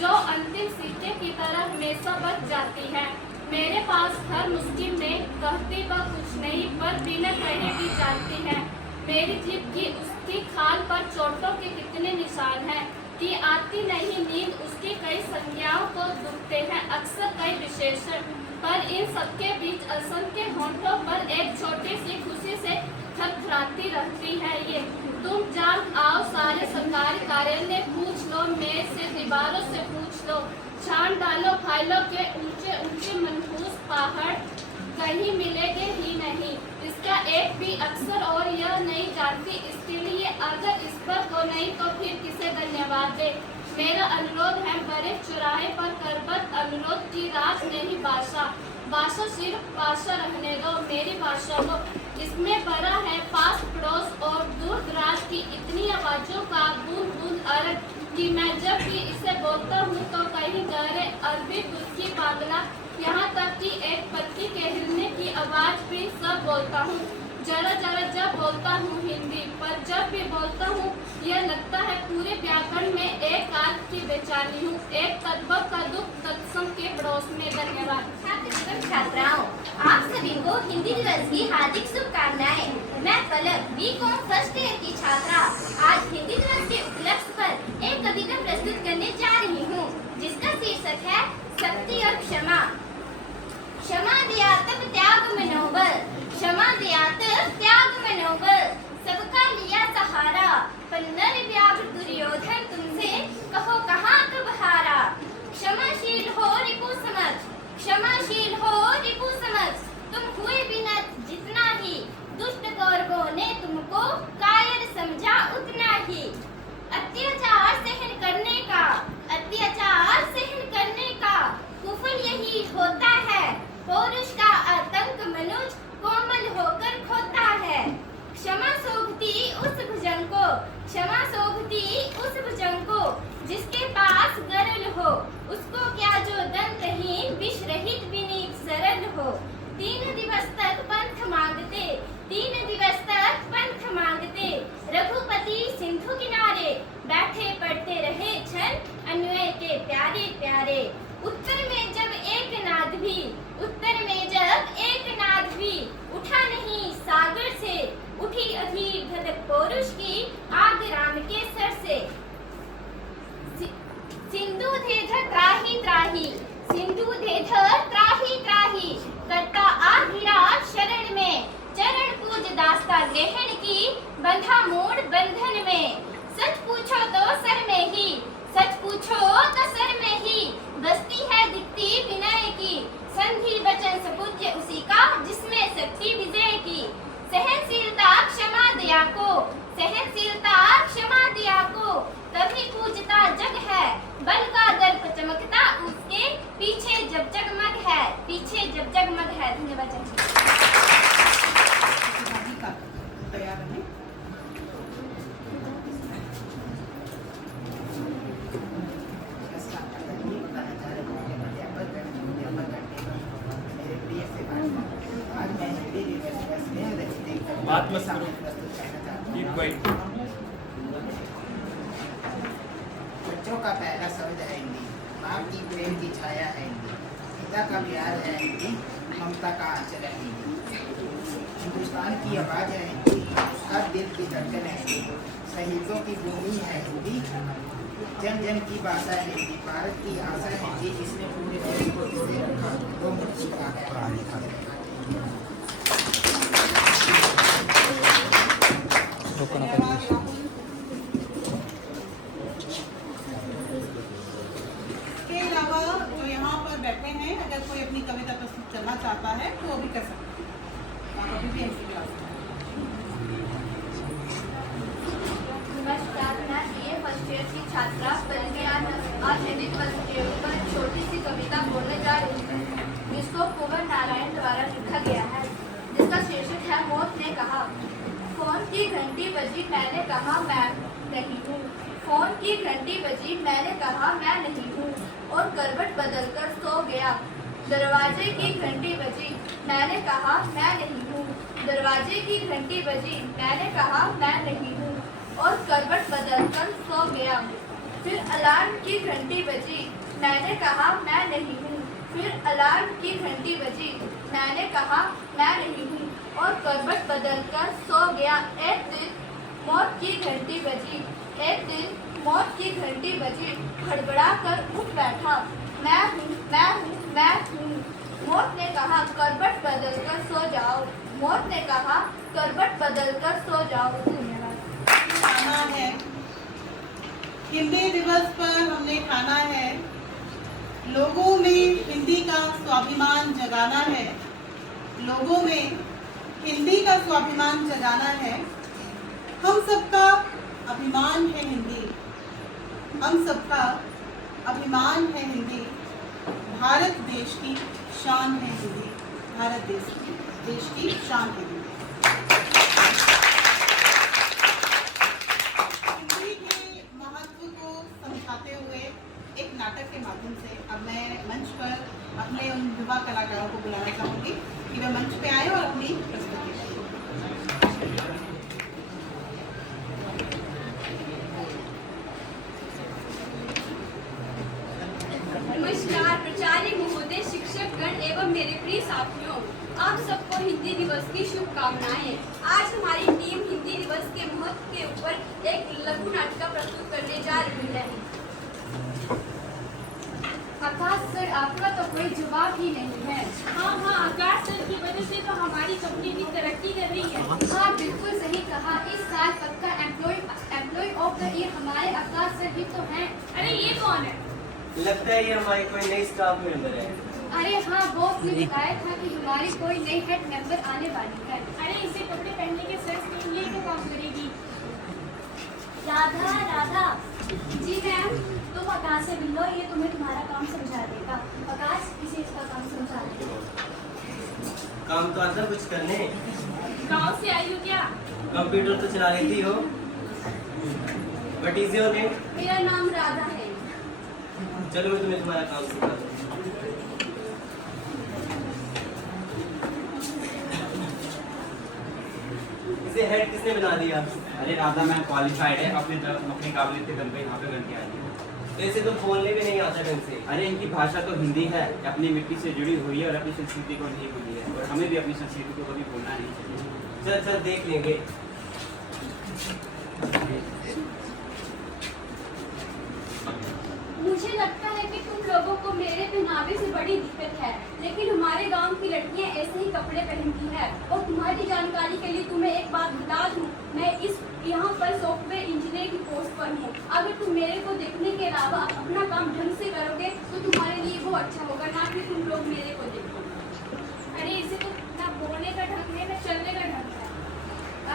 जो अंतिम सीटे की तरह हमेशा बच जाती है। मेरे पास हर मुश्किल में कहती वह कुछ नहीं पर बिना कहे भी जानती है। मेरी जीभ की उसकी खाल पर चोटों के कितने निशान हैं कि आती नहीं नींद उसकी कई संज्ञाओं को दुखते हैं अक्सर कई विशेषण। पर इन सबके बीच असंख्य होंठों पर एक छोटी सी खुशी से थरथराती रहती है ये। तुम जान आओ सारे सरकारी कार्यालय पूछ लो, मेज से दीवारों से पूछ लो, छान डालो फाइलों के ऊंचे ऊंचे मनहूस पहाड़, कहीं मिलेंगे ही नहीं इसका एक भी अक्षर। और यह नहीं जानती इसके लिए अगर इस पर को नहीं तो फिर किसे धन्यवाद दे। मेरा अनुरोध है बड़े चौराहे पर करबत अनुरोध की राज नहीं भाषा, भाषा सिर्फ भाषा रहने दो मेरी भाषा को। इसमें बड़ा है पास पड़ोस और दूर दराज की इतनी आवाजों का बूंद बूंद अर्थ कि मैं जब भी इसे बोलता हूँ तो कहीं गहरे अरबी तुर्की बांग्ला यहाँ तक कि एक पत्ती के हिलने की आवाज भी सब बोलता हूँ। जरा जरा जब बोलता हूँ हिंदी, पर जब भी बोलता हूँ यह लगता है पूरे व्याकरण में एक अर्थ की बेचैनी हूँ, एक तद्भव का दुख तत्सम के पड़ोस में। धन्यवाद। छात्राओं, आप सभी को हिंदी दिवस की हार्दिक शुभकामनाएं। मैं पलक बीकॉम फर्स्ट ईयर की छात्रा आज हिंदी दिवस के उपलक्ष्य पर एक कविता प्रस्तुत करने जा रही हूँ, जिसका शीर्षक है शक्ति और क्षमा। क्षमा दिया तब त्याग मनोबल, क्षमा दिया तब त्याग मनोबल, सबका लिया सहारा, पन्नर व्याघ्र दुर्योधन तुमसे कहो कहाँ कब हारा। क्षमाशील हो रिपु समझ, क्षमाशील हो रिपु समझ, तुम हुए बिना जितना ही दुष्ट कौरवों ने तुमको कायर हो, उसको क्या जो दंतहीन विष रहित विनीत सरल हो। 3 दिवस तक पंथ मांगते, 3 दिवस तक पंथ मांगते, रघुपति सिंधु किनारे बैठे पढ़ते रहे छन अन्वय के प्यारे प्यारे। उत्तर में जब एक नाद भी, उत्तर में जब एक नाद भी उठा नहीं सागर से, उठी अधीर धधक पौरुष की आग राम के सर से। सिंधु धेधर त्राही त्राही, सिंधु धेधर त्राही त्राही, करता आ गिरा शरण में, चरण पूज दास्ता ग्रहण की, बंधा मोड़ बंधन में। सच पूछो तो सर में ही, सच पूछो तो सर में ही, बस्ती है दीप्ति विनय की। संधि वचन सपूज्य उसी का, जिसमें शक्ति विजय की। सहनशीलता क्षमा दया को, सहनशीलता क्षमा दया को, तभी पूजता जग है। बल का दर्प चमकता उसके पीछे जब जगमग है, पीछे जब जगमग है। धन्यवाद जी। तैयार है? बात मत करो। Keep quiet. बच्चों का पहला शब्द है हिंदी, माँ की प्रेम की छाया है हिंदी, पिता का प्यार है हिंदी, ममता का आंचल है हिंदी, हिंदुस्तान की आवाज़ है हिंदी, हर दिल की धड़कन है हिंदी, शहीदों की भूमि है हिंदी, जन जन की भाषा है हिंदी, भारत की आशा है हिंदी, जिसने पूरे देश को जिंदा रखा। 2 मिनट चुका है। इसके अलावा जो यहाँ पर बैठे हैं, अगर कोई अपनी कविता प्रस्तुत करना चाहता है तो वो भी कर सकते हैं। आप अभी भी ऐसी क्लास में। नमस्कार, मैं बीए फर्स्ट ईयर की छात्रा पलकी आज हिंदी फर्स्ट ईयर पर एक छोटी सी कविता बोलने जा रही हूँ, जिसको कुंवर नारायण द्वारा लिखा गया है, जिसका शीर्षक है मौत ने कहा। फोन की घंटी बजी, मैंने कहा मैं नहीं हूँ। फोन की घंटी बजी, मैंने कहा मैं नहीं हूँ, और करवट बदलकर सो गया। दरवाजे की घंटी बजी, मैंने कहा मैं नहीं हूँ। दरवाजे की घंटी बजी, मैंने कहा मैं नहीं हूँ, और करवट बदलकर सो गया। फिर अलार्म की घंटी बजी, मैंने कहा मैं नहीं हूँ। फिर अलार्म की घंटी बजी, मैंने कहा मैं नहीं हूँ, और करवट बदलकर सो गया। एक दिन मौत की घंटी बजी, एक दिन मौत की घंटी बजी, हड़बड़ा कर उठ बैठा। मैं हूँ, मैं हूँ, मैं हूँ। मौत ने कहा करवट बदलकर सो जाओ। मौत ने कहा करवट बदलकर सो जाओ। धन्यवाद। खाना है, हिंदी दिवस पर हमने खाना है, लोगों में हिंदी का स्वाभिमान जगाना है, लोगों में हिंदी का स्वाभिमान जगाना है। हम सबका अभिमान है हिंदी, हम सबका अभिमान है हिंदी, भारत देश की शान है हिंदी, भारत देश की शान है हिंदी। हिंदी के महत्व को समझाते हुए एक नाटक के माध्यम से अब मैं मंच पर अपने उन युवा कलाकारों को बुलाना चाहूँगी कि वे मंच पे आए और अपनी प्रस्तुति करें। नमस्कार प्राचार्य महोदय, शिक्षकगण एवं मेरे प्रिय साथियों, आप सबको हिंदी दिवस की शुभकामनाएं। आज हमारी टीम हिंदी दिवस के महत्व के ऊपर एक लघु नाटिका प्रस्तुत करने जा रही है। आकाश सर, आपका तो कोई जवाब ही नहीं है। हाँ, आकाश सर की वजह से तो हमारी कंपनी भी तरक्की कर रही है। हाँ, बिल्कुल सही कहा। इस साल पक्का एम्प्लॉय ऑफ द ईयर हमारे आकाश सर ही तो हैं। अरे ये कौन है? लगता है ये हमारी कोई नई स्टाफ मेंबर है। अरे हाँ, बॉस ने बताया था कि हमारी कोई नई हेड मेंबर आने वाली है। अरे इसे कपड़े पहनने के सर्च में ये तो काम करेगी। राधा, राधा जी मैम। तुम आकाश से मिलो, ये तुम्हें तुम्हारा काम समझा देगा। आकाश, इसे इसका काम समझा देगा। काम तो आता कुछ करने। गाँव से आई हो क्या? कंप्यूटर तो चला लेती हो। What is your name? मेरा नाम राधा है। चलो मैं तुम्हें तुम्हारा काम सिखा दूँ। इसे हेड किसने बना दिया? अरे राधा मैम क्वालिफाइड है, अपनी काबिलियत के दम पे यहाँ पे बन के आई है। तो इसे तो बोलने भी नहीं आता ढंग से। अरे इनकी भाषा तो हिंदी है, अपनी मिट्टी से जुड़ी हुई है और अपनी संस्कृति को नहीं भूली है, और हमें भी अपनी संस्कृति को कभी भूलना नहीं चाहिए। चल देख लेंगे। मुझे लगता है कि तुम लोगों को मेरे पहनावे से बड़ी दिक्कत है, लेकिन हमारे गांव की लड़कियां ऐसे ही कपड़े पहनती है। और तुम्हारी जानकारी के लिए तुम्हें एक बात बता दूं, मैं यहाँ पर सॉफ्टवेयर इंजीनियर की पोस्ट पर हूँ। अगर तुम मेरे को देखने के अलावा अपना काम ढंग से करोगे तो तुम्हारे लिए वो अच्छा होगा, ना कि तुम लोग मेरे को देखो। अरे इसे तो ना बोलने का ढंग है ना चलने का ढंग है।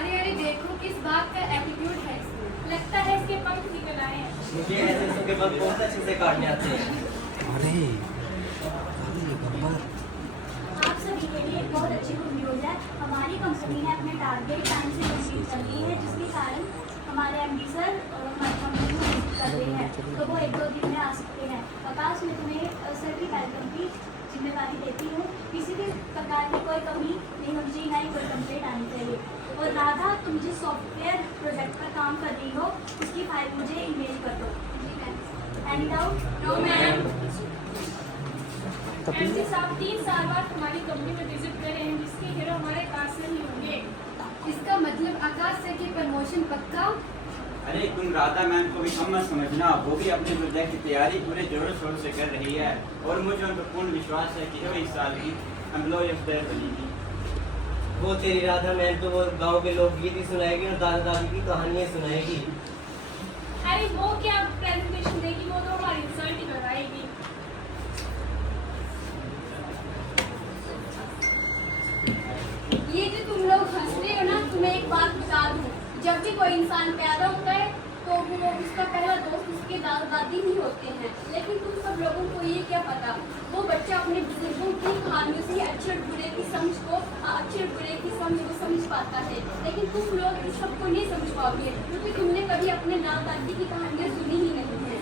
अरे देखो किस बात का एटीट्यूड है इसमें, लगता है इसके पंख निकल आए हैं। मुझे ऐसे सबके पंख बहुत अच्छे से काटने आते हैं। आप सभी के लिए एक बहुत अच्छी गुड न्यूज़ है। हमारी कंपनी ने अपने टारगेट टाइम से कंप्लीट कर ली है, जिसके कारण हमारे एमडी सर और हमारी कंपनी को विजिट कर रहे हैं, तो वो 1-2 दिन में आ सकते हैं। आकाश, मैं तुम्हें सर की वेलकम की जिम्मेदारी देती हूँ। किसी भी प्रकार की कोई कमी नहीं होनी चाहिए, ना ही कोई कंप्लेंट आनी चाहिए। और राधा, तुम जिस सॉफ्टवेयर प्रोजेक्ट पर काम कर रही हो उसकी फाइल मुझे ईमेल कर दो। Any doubt? No ma'am. MD साहब 3 साल बाद हमारी कंपनी में विजिट कर रहे हैं, जिसके हीरो हमारे पास से ही होंगे। इसका मतलब आकाश सर की प्रमोशन पक्का। अरे तुम राधा मैम को भी कम मत समझना, वो भी अपने प्रोजेक्ट की तैयारी पूरे जोरों शोर से कर रही है, और मुझे उन पर पूर्ण विश्वास है कि वो इस साल की एम्प्लॉय ऑफ द ईयर बनेगी। वो तेरी राधा मैम तो वो गांव के लोकगीत ही सुनाएगी और दादा दादी की कहानियां सुनाएगी। अरे वो क्या प्रेजेंटेशन देगी, वो तो हमारी रिजल्ट ही कराएगी। ये जो तुम लोग हंस रहे हो ना, तुम्हें एक बात बता दूं, जब भी कोई इंसान पैदा होता है तो वो उसका पहला दोस्त उसके दादा दादी ही होते हैं। लेकिन तुम सब लोगों को ये क्या पता, वो बच्चा अपने बुजुर्गों की कहानियों से अच्छे और बुरे की समझ को समझ पाता है, लेकिन तुम लोग इस सबको नहीं समझ पाओगे, क्योंकि तुमने कभी अपने दादा दादी की कहानियाँ सुनी ही नहीं है।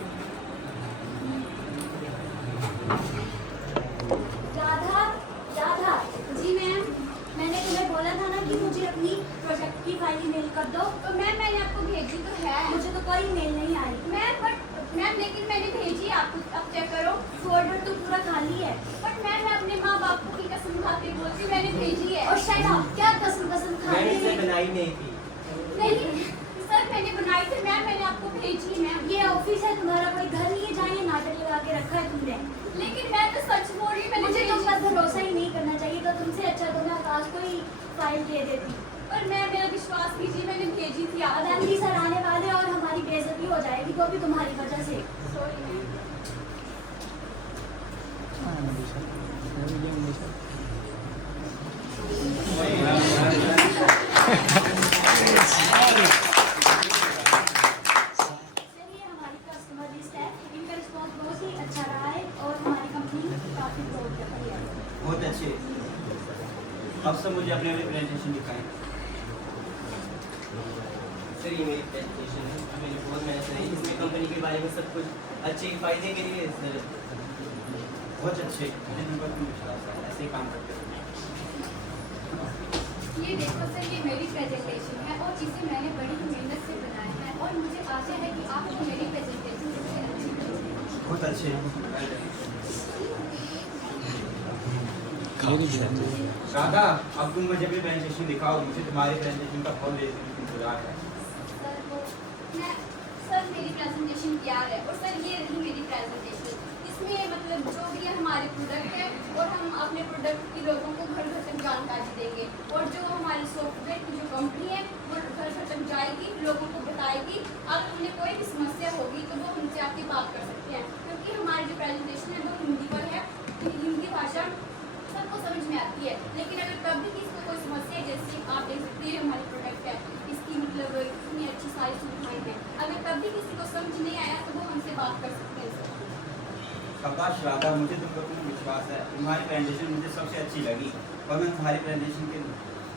राधा, जी मैम। मैंने तुम्हें बोला था ना कि मुझे अपनी प्रोजेक्ट की फाइल ईमेल कर दो। तो मैम मैंने आपको भेजी तो है। मुझे तो कोई ईमेल नहीं आई। मैम लेकिन मैंने भेजी आपको, अब चेक करो। फोल्डर तो पूरा खाली है। बट मैम मैं अपने माँ बाप की कसम खाते बोलती हूँ, मैंने भेजी है। और शायद आप क्या कसम खा मैंने रहे इसे हैं? बनाई नहीं थी। नहीं सर, मैंने बनाई थी मैम, मैंने आपको भेजी मैम। ये ऑफिस है तुम्हारा, कोई घर नहीं है जहाँ ये नाटक लगा के रखा है तुमने। लेकिन मैं तो सच बोल रही हूँ, मैंने मुझे तुम भेजी। पर भरोसा ही नहीं करना चाहिए, तो तुमसे अच्छा तो मैं आकाश को ही फाइल दे देती। पर मैम मेरा विश्वास कीजिए, मैंने भेजी थी अब आपको। एमडी सर आने वाले हैं और हमारी बेइज्जती हो जाएगी, वो भी तुम्हारी वजह से। Sorry ma'am. चलिए, हमारी कस्टमर लिस्ट है, इनका रिस्पॉन्स बहुत ही अच्छा रहा है और हमारी कंपनी काफ़ी ग्रो कर रही है। बहुत अच्छे। अब सब मुझे अपने प्रेजेंटेशन दिखाएं। सर ये मेरी प्रेजेंटेशन है, मैंने बहुत मेहनत करी इसमें, कंपनी के बारे में सब कुछ अच्छे फायदे के लिए सर। बहुत अच्छे, मुझे तुम पर पूर्ण विश्वास है, ऐसे ही काम करते रहो। ये देखो सर, ये मेरी प्रेजेंटेशन है और इसे मैंने बड़ी ही मेहनत से बनाया है, और मुझे आशा है कि आपको मेरी प्रेजेंटेशन सबसे अच्छी लगेगी। बहुत अच्छे। राधा, अब तुम मुझे अपनी प्रेजेंटेशन दिखाओ, मुझे तुम्हारी प्रेजेंटेशन का फल देने की इंतजार है। सर मेरी प्रेजेंटेशन तैयार है, और सर ये रही मेरी प्रेजेंटेशन। इसमें मतलब जो भी हमारे प्रोडक्ट है, और हम अपने प्रोडक्ट की लोगों को घर घर तक जानकारी देंगे, और जो हमारी सॉफ्टवेयर की जो कंपनी है वो घर घर तक जाएगी, लोगों को बताएगी। अगर उन्हें कोई भी समस्या होगी तो वो हमसे आके बात कर सकते हैं, क्योंकि हमारी जो प्रेजेंटेशन है वो हिंदी पर है, हिंदी भाषा सबको समझ में आती है। लेकिन अगर तब भी किसी को कोई समस्या है, जैसे आप देख सकते हैं हमारी प्रोडक्ट है, इसकी मतलब इतनी अच्छी सारी सुविधाएं हैं, अगर तब भी किसी को समझ नहीं आया तो वो हमसे बात कर सकते हैं सर। आकाश, राधा, मुझे तुम पर पूर्ण विश्वास है, तुम्हारी प्रेजेंटेशन मुझे सबसे अच्छी लगी, और मैं तुम्हारी प्रेजेंटेशन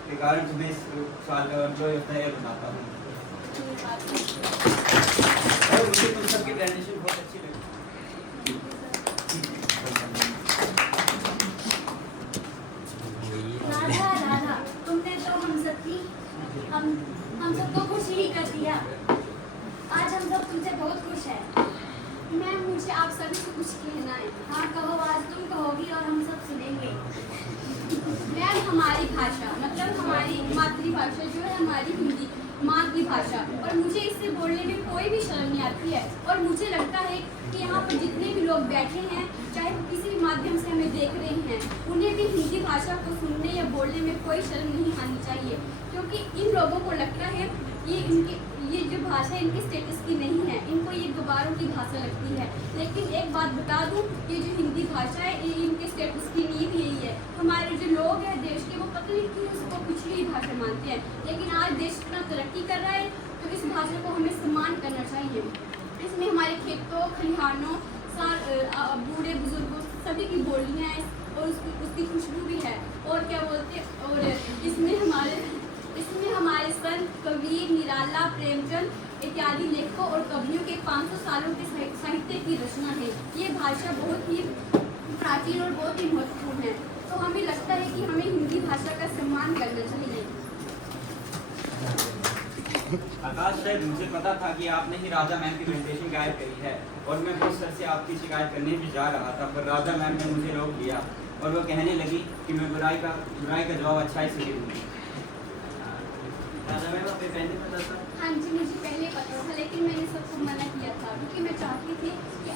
के कारण तुम्हें इस साल का एम्प्लॉय ऑफ द ईयर बनाता हूँ। और मुझे तुम सबकी प्रेजेंटेशन बहुत अच्छी लगी। मैम मुझे आप सभी से कुछ कहना है। हाँ कहो, आज तुम कहोगी और हम सब सुनेंगे। मैम हमारी भाषा मतलब हमारी मातृभाषा जो है हमारी हिंदी मातृभाषा, और मुझे इससे बोलने में कोई भी शर्म नहीं आती है। और मुझे लगता है कि यहाँ पर जितने भी लोग बैठे हैं, चाहे वो किसी भी माध्यम से हमें देख रहे हैं, उन्हें भी हिंदी भाषा को सुनने या बोलने में कोई शर्म नहीं आनी चाहिए, क्योंकि इन लोगों को लगता है ये जो भाषा इनके स्टेटस की नहीं है, इनको ये गुब्बारों की भाषा लगती है। लेकिन एक बात बता दूं, ये जो हिंदी भाषा है ये इनके स्टेटस की नींव यही है। हमारे जो लोग हैं देश के, वो पता नहीं क्यों उसको पिछड़ी भाषा मानते हैं, लेकिन आज देश इतना तरक्की कर रहा है तो इस भाषा को हमें सम्मान करना चाहिए। इसमें हमारे खेतों खलिहानों बूढ़े बुजुर्गों सभी की बोलियाँ हैं और उसकी खुशबू भी है। और क्या बोलते हैं, और इसमें हमारे संत कबीर निराला प्रेमचंद इत्यादि लेखकों और कवियों के 500 सालों के साहित्य की रचना है। ये भाषा बहुत ही प्राचीन और बहुत ही महत्वपूर्ण है, तो हमें लगता है कि हमें हिंदी भाषा का सम्मान करना चाहिए। आकाश सर, मुझे पता था कि आपने ही राजा मैम की प्रेजेंटेशन गायब करी है, और मैं बहुत सर से आपकी शिकायत करने भी जा रहा था, पर राजा मैम ने मुझे रोक दिया और वो कहने लगी कि मैं बुराई का जवाब अच्छाई से दूँगी। राजा मैम आपको पहले पता था? हाँ जी, मुझे पहले पता था, लेकिन मैंने सबको मना किया था क्योंकि मैं चाहती थी कि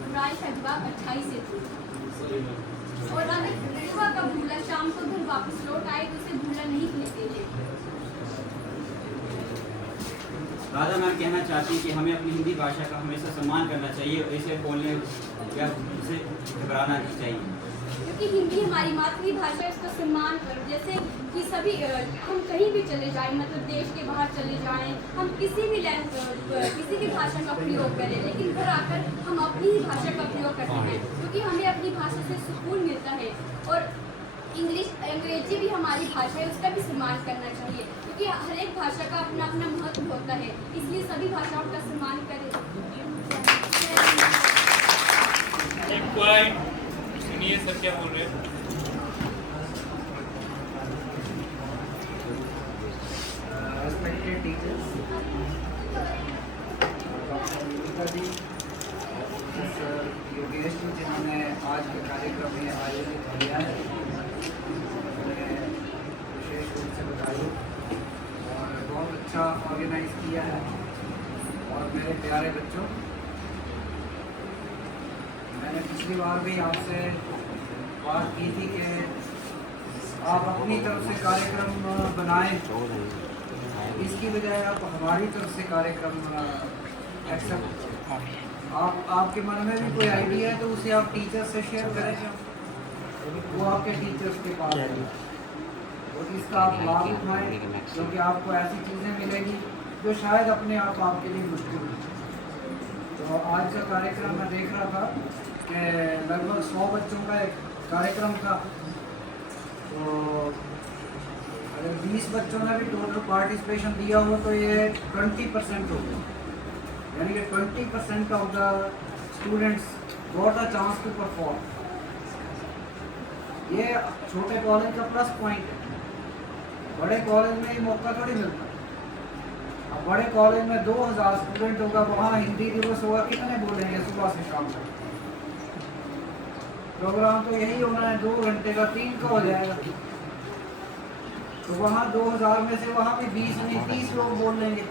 बुराई का जवाब अच्छाई से दूँ। और अगर सुबह का भूला शाम को घर वापस लौट आए तो उसे भूला नहीं कहते हैं। राजा मैम कहना चाहती कि हमें अपनी हिंदी भाषा का हमेशा सम्मान करना चाहिए और इसे बोलने या इसे घबराना नहीं चाहिए, क्योंकि हिंदी हमारी मातृभाषा है, इसका सम्मान करो। जैसे कि सभी हम कहीं भी चले जाएं, मतलब देश के बाहर चले जाएं, हम किसी भी भाषा का प्रयोग करें, लेकिन घर आकर हम अपनी ही भाषा का प्रयोग करते हैं, क्योंकि हमें अपनी भाषा से सुकून मिलता है। और अंग्रेजी भी हमारी भाषा है, उसका भी सम्मान करना चाहिए, क्योंकि हर एक भाषा का अपना अपना महत्व होता है, इसलिए सभी भाषाओं का सम्मान करें। सुनिए सर क्या बोल रहे हैं। Respected teachers, डॉक्टर मोनिका जी, प्रोफेसर योगेश जी जिन्होंने आज के कार्यक्रम में आयोजित किया है, उन्हें विशेष रूप से बधाई, और बहुत अच्छा ऑर्गेनाइज किया है। और मेरे प्यारे बच्चों, मैंने पिछली बार भी आपसे बात की थी कि आप अपनी तरफ से कार्यक्रम बनाएं, इसकी बजाय आप हमारी तरफ से कार्यक्रम एक्सेप्ट। आपके मन में भी कोई आइडिया है तो उसे आप टीचर से शेयर करें, वो आपके टीचर्स के पास है, और इसका आप लाभ उठाएं, क्योंकि आपको ऐसी चीज़ें मिलेंगी जो शायद अपने आप आपके लिए मुश्किल हो। तो आज का कार्यक्रम मैं देख रहा था कि लगभग 100 बच्चों का एक कार्यक्रम था, तो अगर 20 बच्चों ने भी टोटल पार्टिसिपेशन दिया हो तो ये 20% हो गया, यानी कि 20% of the students got a chance to perform. ये छोटे कॉलेज का प्लस पॉइंट है, बड़े कॉलेज में ये मौका थोड़ी मिलता। अब बड़े कॉलेज में 2000 स्टूडेंट होगा, वहाँ हिंदी दिवस होगा, कितने बोलेंगे सुबह से शाम तक? प्रोग्राम तो यही होना है 2 घंटे का, 3 का हो जाएगा, तो वहाँ 2000 में से वहाँ भी 20 नहीं 30 लोग बोल लेंगे,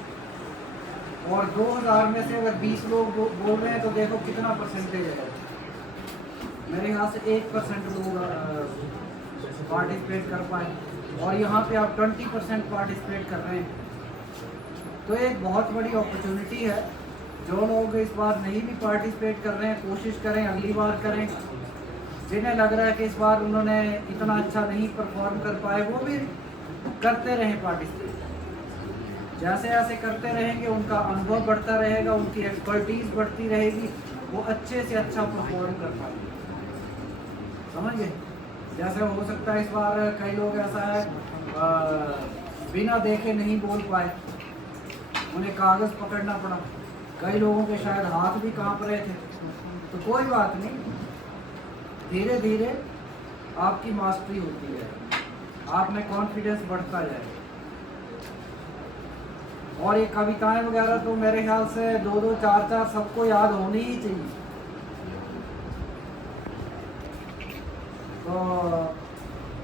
और 2000 में से अगर 20 लोग बोल रहे हैं तो देखो कितना परसेंटेज है। मेरे यहाँ से 1% लोग पार्टिसिपेट कर पाए, और यहाँ पे आप 20% पार्टिसिपेट कर रहे हैं, तो एक बहुत बड़ी अपॉर्चुनिटी है। जो लोग इस बार नहीं भी पार्टिसिपेट कर रहे हैं, कोशिश करें अगली बार करें। जिन्हें लग रहा है कि इस बार उन्होंने इतना अच्छा नहीं परफॉर्म कर पाए, वो भी करते रहें पार्टिसिपेट। जैसे जैसे करते रहेंगे उनका अनुभव बढ़ता रहेगा, उनकी एक्सपर्टीज बढ़ती रहेगी, वो अच्छे से अच्छा परफॉर्म कर पाएंगे। समझ गए? जैसे हो सकता है इस बार कई लोग ऐसा है बिना देखे नहीं बोल पाए, उन्हें कागज़ पकड़ना पड़ा, कई लोगों के शायद हाथ भी कांप रहे थे, तो कोई बात नहीं, धीरे धीरे आपकी मास्टरी होती है, आप में कॉन्फिडेंस बढ़ता जाएगा। और ये कविताएं वगैरह तो मेरे ख्याल से 2-2, 4-4 सबको याद होनी ही चाहिए। तो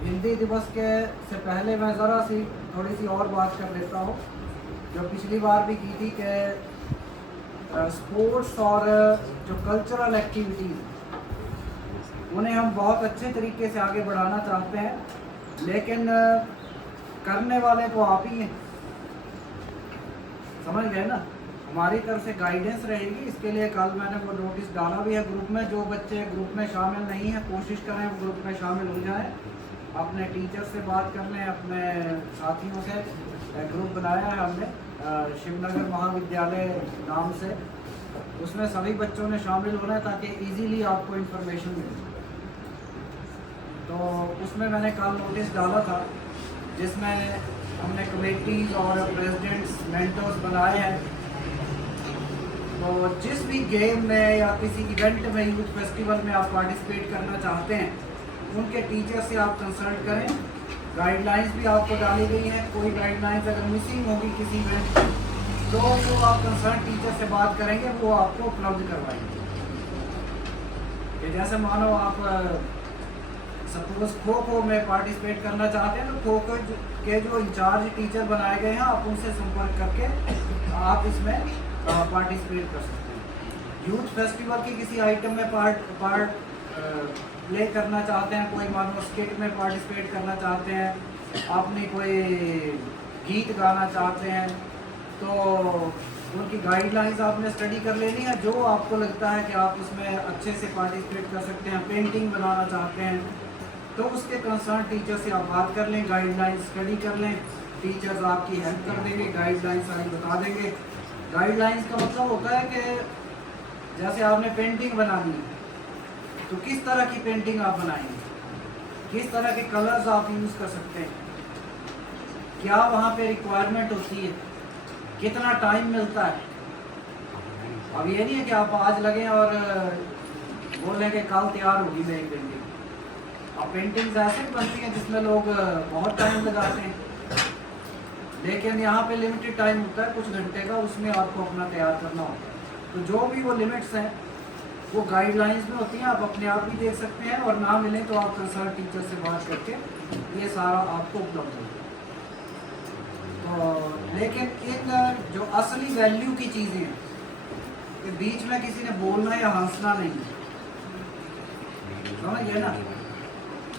हिंदी दिवस के से पहले मैं ज़रा सी थोड़ी सी और बात कर लेता हूँ, जो पिछली बार भी की थी कि स्पोर्ट्स और जो कल्चरल एक्टिविटीज़ उन्हें हम बहुत अच्छे तरीके से आगे बढ़ाना चाहते हैं, लेकिन करने वाले तो आप ही हैं, समझ गए ना। हमारी तरफ से गाइडेंस रहेगी। इसके लिए कल मैंने वो नोटिस डाला भी है ग्रुप में। जो बच्चे ग्रुप में शामिल नहीं हैं कोशिश करें वो ग्रुप में शामिल हो जाएं, अपने टीचर से बात कर लें, अपने साथियों से। ग्रुप बनाया है हमने शिवनगर महाविद्यालय नाम से, उसमें सभी बच्चों ने शामिल होना है ताकि इजीली आपको इन्फॉर्मेशन मिले। तो उसमें मैंने कल नोटिस डाला था जिसमें हमने कमेटीज और प्रेसिडेंट्स मेंटर्स बनाए हैं। तो जिस भी गेम में या किसी इवेंट में, यूथ फेस्टिवल में आप पार्टिसिपेट करना चाहते हैं, उनके टीचर से आप कंसल्ट करें। गाइडलाइंस भी आपको डाली गई हैं। कोई गाइडलाइंस अगर मिसिंग होगी किसी इवेंट में तो जो आप कंसर्न टीचर से बात करेंगे वो आपको उपलब्ध करवाएंगे। जैसे मानो आप सपोज खो खो में पार्टिसिपेट करना चाहते हैं तो खो खो के जो इंचार्ज टीचर बनाए गए हैं आप उनसे संपर्क करके आप इसमें पार्टिसिपेट कर सकते हैं। यूथ फेस्टिवल की किसी आइटम में पार्ट प्ले करना चाहते हैं, कोई मानो स्किट में पार्टिसिपेट करना चाहते हैं, अपनी कोई गीत गाना चाहते हैं, तो उनकी गाइडलाइंस आपने स्टडी कर लेनी है। जो आपको लगता है कि आप उसमें अच्छे से पार्टिसिपेट कर सकते हैं, पेंटिंग बनाना चाहते हैं, तो उसके कंसर्न टीचर से आप बात कर लें, गाइडलाइंस स्टडी कर लें। टीचर्स आपकी हेल्प कर देंगे, गाइडलाइंस सारी बता देंगे। गाइडलाइंस का मतलब होता है कि जैसे आपने पेंटिंग बनानी है तो किस तरह की पेंटिंग आप बनाएंगे, किस तरह के कलर्स आप यूज़ कर सकते हैं, क्या वहाँ पे रिक्वायरमेंट होती है, कितना टाइम मिलता है। अब ये नहीं है कि आप आज लगें और बोलें कि कल तैयार होगी मेरी पेंटिंग। अब पेंटिंग्स ऐसे बनती हैं जिसमें लोग बहुत टाइम लगाते हैं, लेकिन यहाँ पे लिमिटेड टाइम होता है कुछ घंटे का, उसमें आपको अपना तैयार करना होता है। तो जो भी वो लिमिट्स हैं वो गाइडलाइंस में होती हैं, आप अपने आप भी देख सकते हैं, और ना मिले तो आप कंसर्न टीचर से बात करके ये सारा आपको उपलब्ध होगा। तो लेकिन इन जो असली वैल्यू की चीज़ें हैं कि बीच में किसी ने बोलना या हंसना नहीं है, समझ गए ना।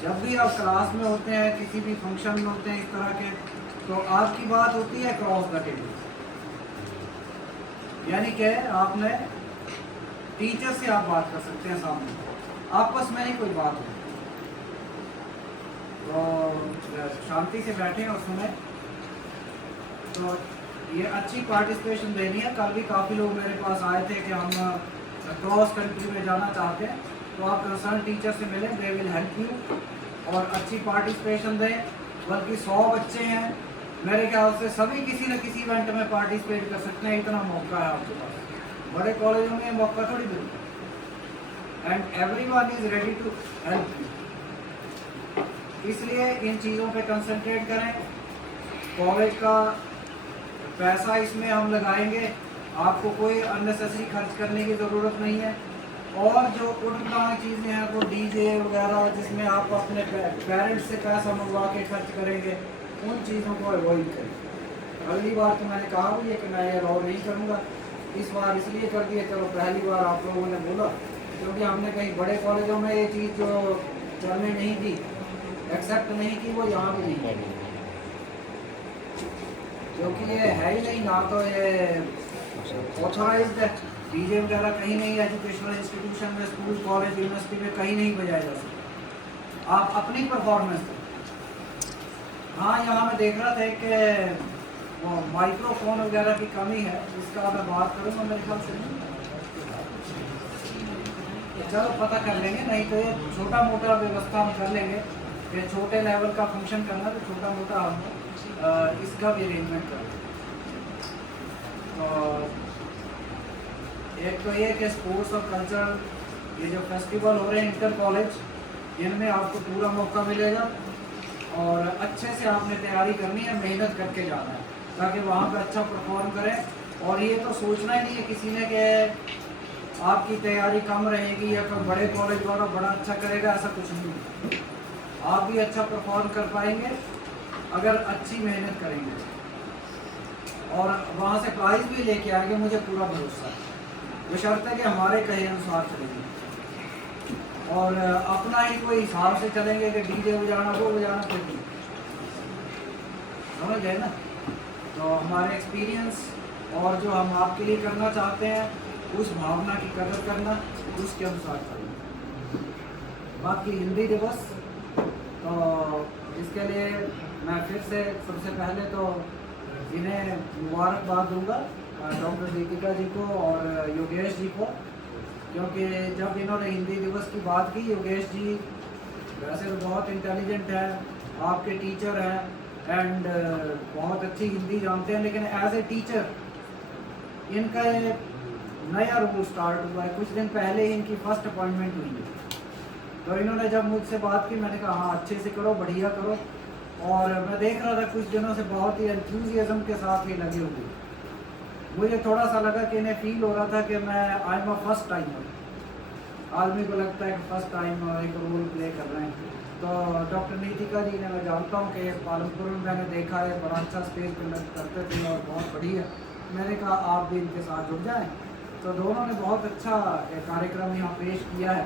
जब भी आप क्लास में होते हैं, किसी भी फंक्शन में होते हैं इस तरह के, तो आपकी बात होती है क्रॉस द टेबल, यानी कि आपने टीचर से आप बात कर सकते हैं सामने, आपस में ही कोई बात हो तो शांति से बैठें और सुने। तो ये अच्छी पार्टिसिपेशन देनी है। कल भी काफ़ी लोग मेरे पास आए थे कि हम क्रॉस कंट्री में जाना चाहते हैं, तो आप कंसर्न टीचर से मिलें, दे विल हेल्प यू, और अच्छी पार्टिसिपेशन दें। बल्कि 100 बच्चे हैं, मेरे ख्याल से सभी किसी न किसी इवेंट में पार्टिसिपेट कर सकते हैं, इतना मौका है आपके पास। बड़े कॉलेजों में मौका थोड़ी मिलता है, and everyone is ready to help you. इसलिए इन चीज़ों पे कंसंट्रेट करें। कॉलेज का पैसा इसमें हम लगाएंगे, आपको कोई अननेसेसरी खर्च करने की ज़रूरत नहीं है। और जो उठपटांग चीज़ें हैं वो डीजे वगैरह जिसमें आप अपने पेरेंट्स से पैसा मंगवा के खर्च करेंगे, उन चीज़ों को अवॉइड करें। अगली बार तो मैंने कहा हुई है कि मैं ये अलाउ नहीं करूँगा, इस बार इसलिए कर दिया, चलो पहली बार आप लोगों ने बोला, क्योंकि हमने कहीं बड़े कॉलेजों में ये चीज़ जो चलने नहीं दी, एक्सेप्ट नहीं की, वो यहाँ भी नहीं है, क्योंकि ये है ही नहीं ना, तो ये ऑथोराइज्ड है। डीजे वगैरह कहीं नहीं, एजुकेशनल इंस्टीट्यूशन में, स्कूल, कॉलेज, यूनिवर्सिटी में कहीं नहीं बजाया जा सकता। आप अपनी परफॉर्मेंस दें। हाँ, यहाँ मैं देख रहा था कि वो माइक्रोफोन वगैरह की कमी है, इसका मैं बात करूँगा, मेरे ख्याल से नहीं, चलो पता कर लेंगे, नहीं तो ये छोटा मोटा व्यवस्था हम कर लेंगे। कि छोटे लेवल का फंक्शन करना तो छोटा मोटा हम इसका भी अरेंजमेंट कर लेंगे। तो एक तो ये कि स्पोर्ट्स और कल्चर, ये जो फेस्टिवल हो रहे हैं इंटर कॉलेज, इनमें आपको पूरा मौका मिलेगा और अच्छे से आपने तैयारी करनी है, मेहनत करके जाना है। ताकि वहाँ पे अच्छा परफॉर्म करें। और ये तो सोचना ही नहीं है किसी ने कि आपकी तैयारी कम रहेगी या कोई बड़े कॉलेज वाला बड़ा अच्छा करेगा, ऐसा कुछ नहीं है। आप भी अच्छा परफॉर्म कर पाएंगे अगर अच्छी मेहनत करेंगे और वहाँ से प्राइज़ भी लेके आएंगे, मुझे पूरा भरोसा है, बशर्ते कि हमारे कहे अनुसार चलेंगे और अपना ही कोई हिसाब से चलेंगे कि डीजे बजाना वो बजाना कोई नहीं, समझ गए ना। तो हमारे एक्सपीरियंस और जो हम आपके लिए करना चाहते हैं उस भावना की कदर करना, उसके अनुसार चलना। बाकी हिंदी दिवस तो इसके लिए मैं फिर से सबसे पहले तो इन्हें मुबारकबाद दूंगा डॉक्टर दीपिका जी को और योगेश जी को, क्योंकि जब इन्होंने हिंदी दिवस की बात की, योगेश जी वैसे तो बहुत इंटेलिजेंट है, आपके टीचर हैं एंड बहुत अच्छी हिंदी जानते हैं, लेकिन एज ए टीचर इनका एक नया रोल स्टार्ट हुआ है। कुछ दिन पहले ही इनकी फर्स्ट अपॉइंटमेंट हुई है, तो इन्होंने जब मुझसे बात की मैंने कहा हाँ अच्छे से करो, बढ़िया करो। और मैं देख रहा था कुछ दिनों से बहुत ही एंथुजियाज्म के साथ ही लगे हुए। मुझे थोड़ा सा लगा कि इन्हें फील हो रहा था कि मैं I am a first timer, आदमी को लगता है कि फर्स्ट टाइम एक रोल प्ले कर रहे हैं। तो डॉक्टर नीतिका जी ने, मैं जानता हूँ कि पालमपुर में मैंने देखा है बड़ा अच्छा स्टेज कंडक्ट करते थे और बहुत बढ़िया, मैंने कहा आप भी इनके साथ जुड़ जाएँ। तो दोनों ने बहुत अच्छा कार्यक्रम यहाँ पेश किया है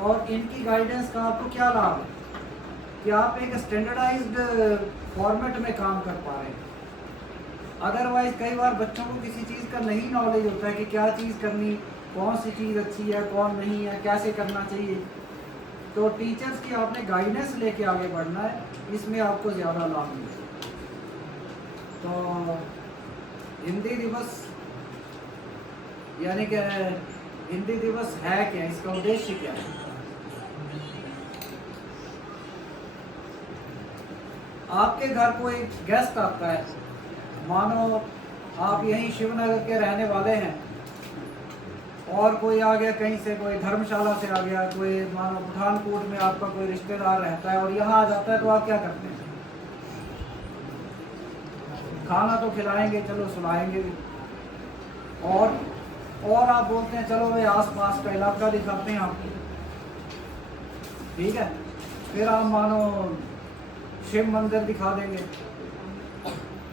और इनकी गाइडेंस का आपको क्या लाभ है कि आप एक स्टैंडर्डाइज्ड फॉर्मेट में काम कर पा रहे हैं। अदरवाइज कई बार बच्चों को किसी चीज़ का नहीं नॉलेज होता है कि क्या चीज़ करनी, कौन सी चीज़ अच्छी है कौन नहीं है, कैसे करना चाहिए। तो टीचर्स की आपने गाइडेंस लेके आगे बढ़ना है, इसमें आपको ज़्यादा लाभ मिलेगा। तो हिंदी दिवस यानी कि हिंदी दिवस है क्या, इसका उद्देश्य क्या है? आपके घर कोई गेस्ट आता है, मानो आप यहीं शिवनगर के रहने वाले हैं और कोई आ गया कहीं से, कोई धर्मशाला से आ गया, कोई मानो पठानकोट में आपका कोई रिश्तेदार रहता है और यहाँ आ जाता है, तो आप क्या करते हैं? खाना तो खिलाएंगे, चलो सुलाएंगे भी, और आप बोलते हैं चलो भाई आसपास का इलाका दिखाते हैं आपको, ठीक है। फिर आप मानो शिव मंदिर दिखा देंगे।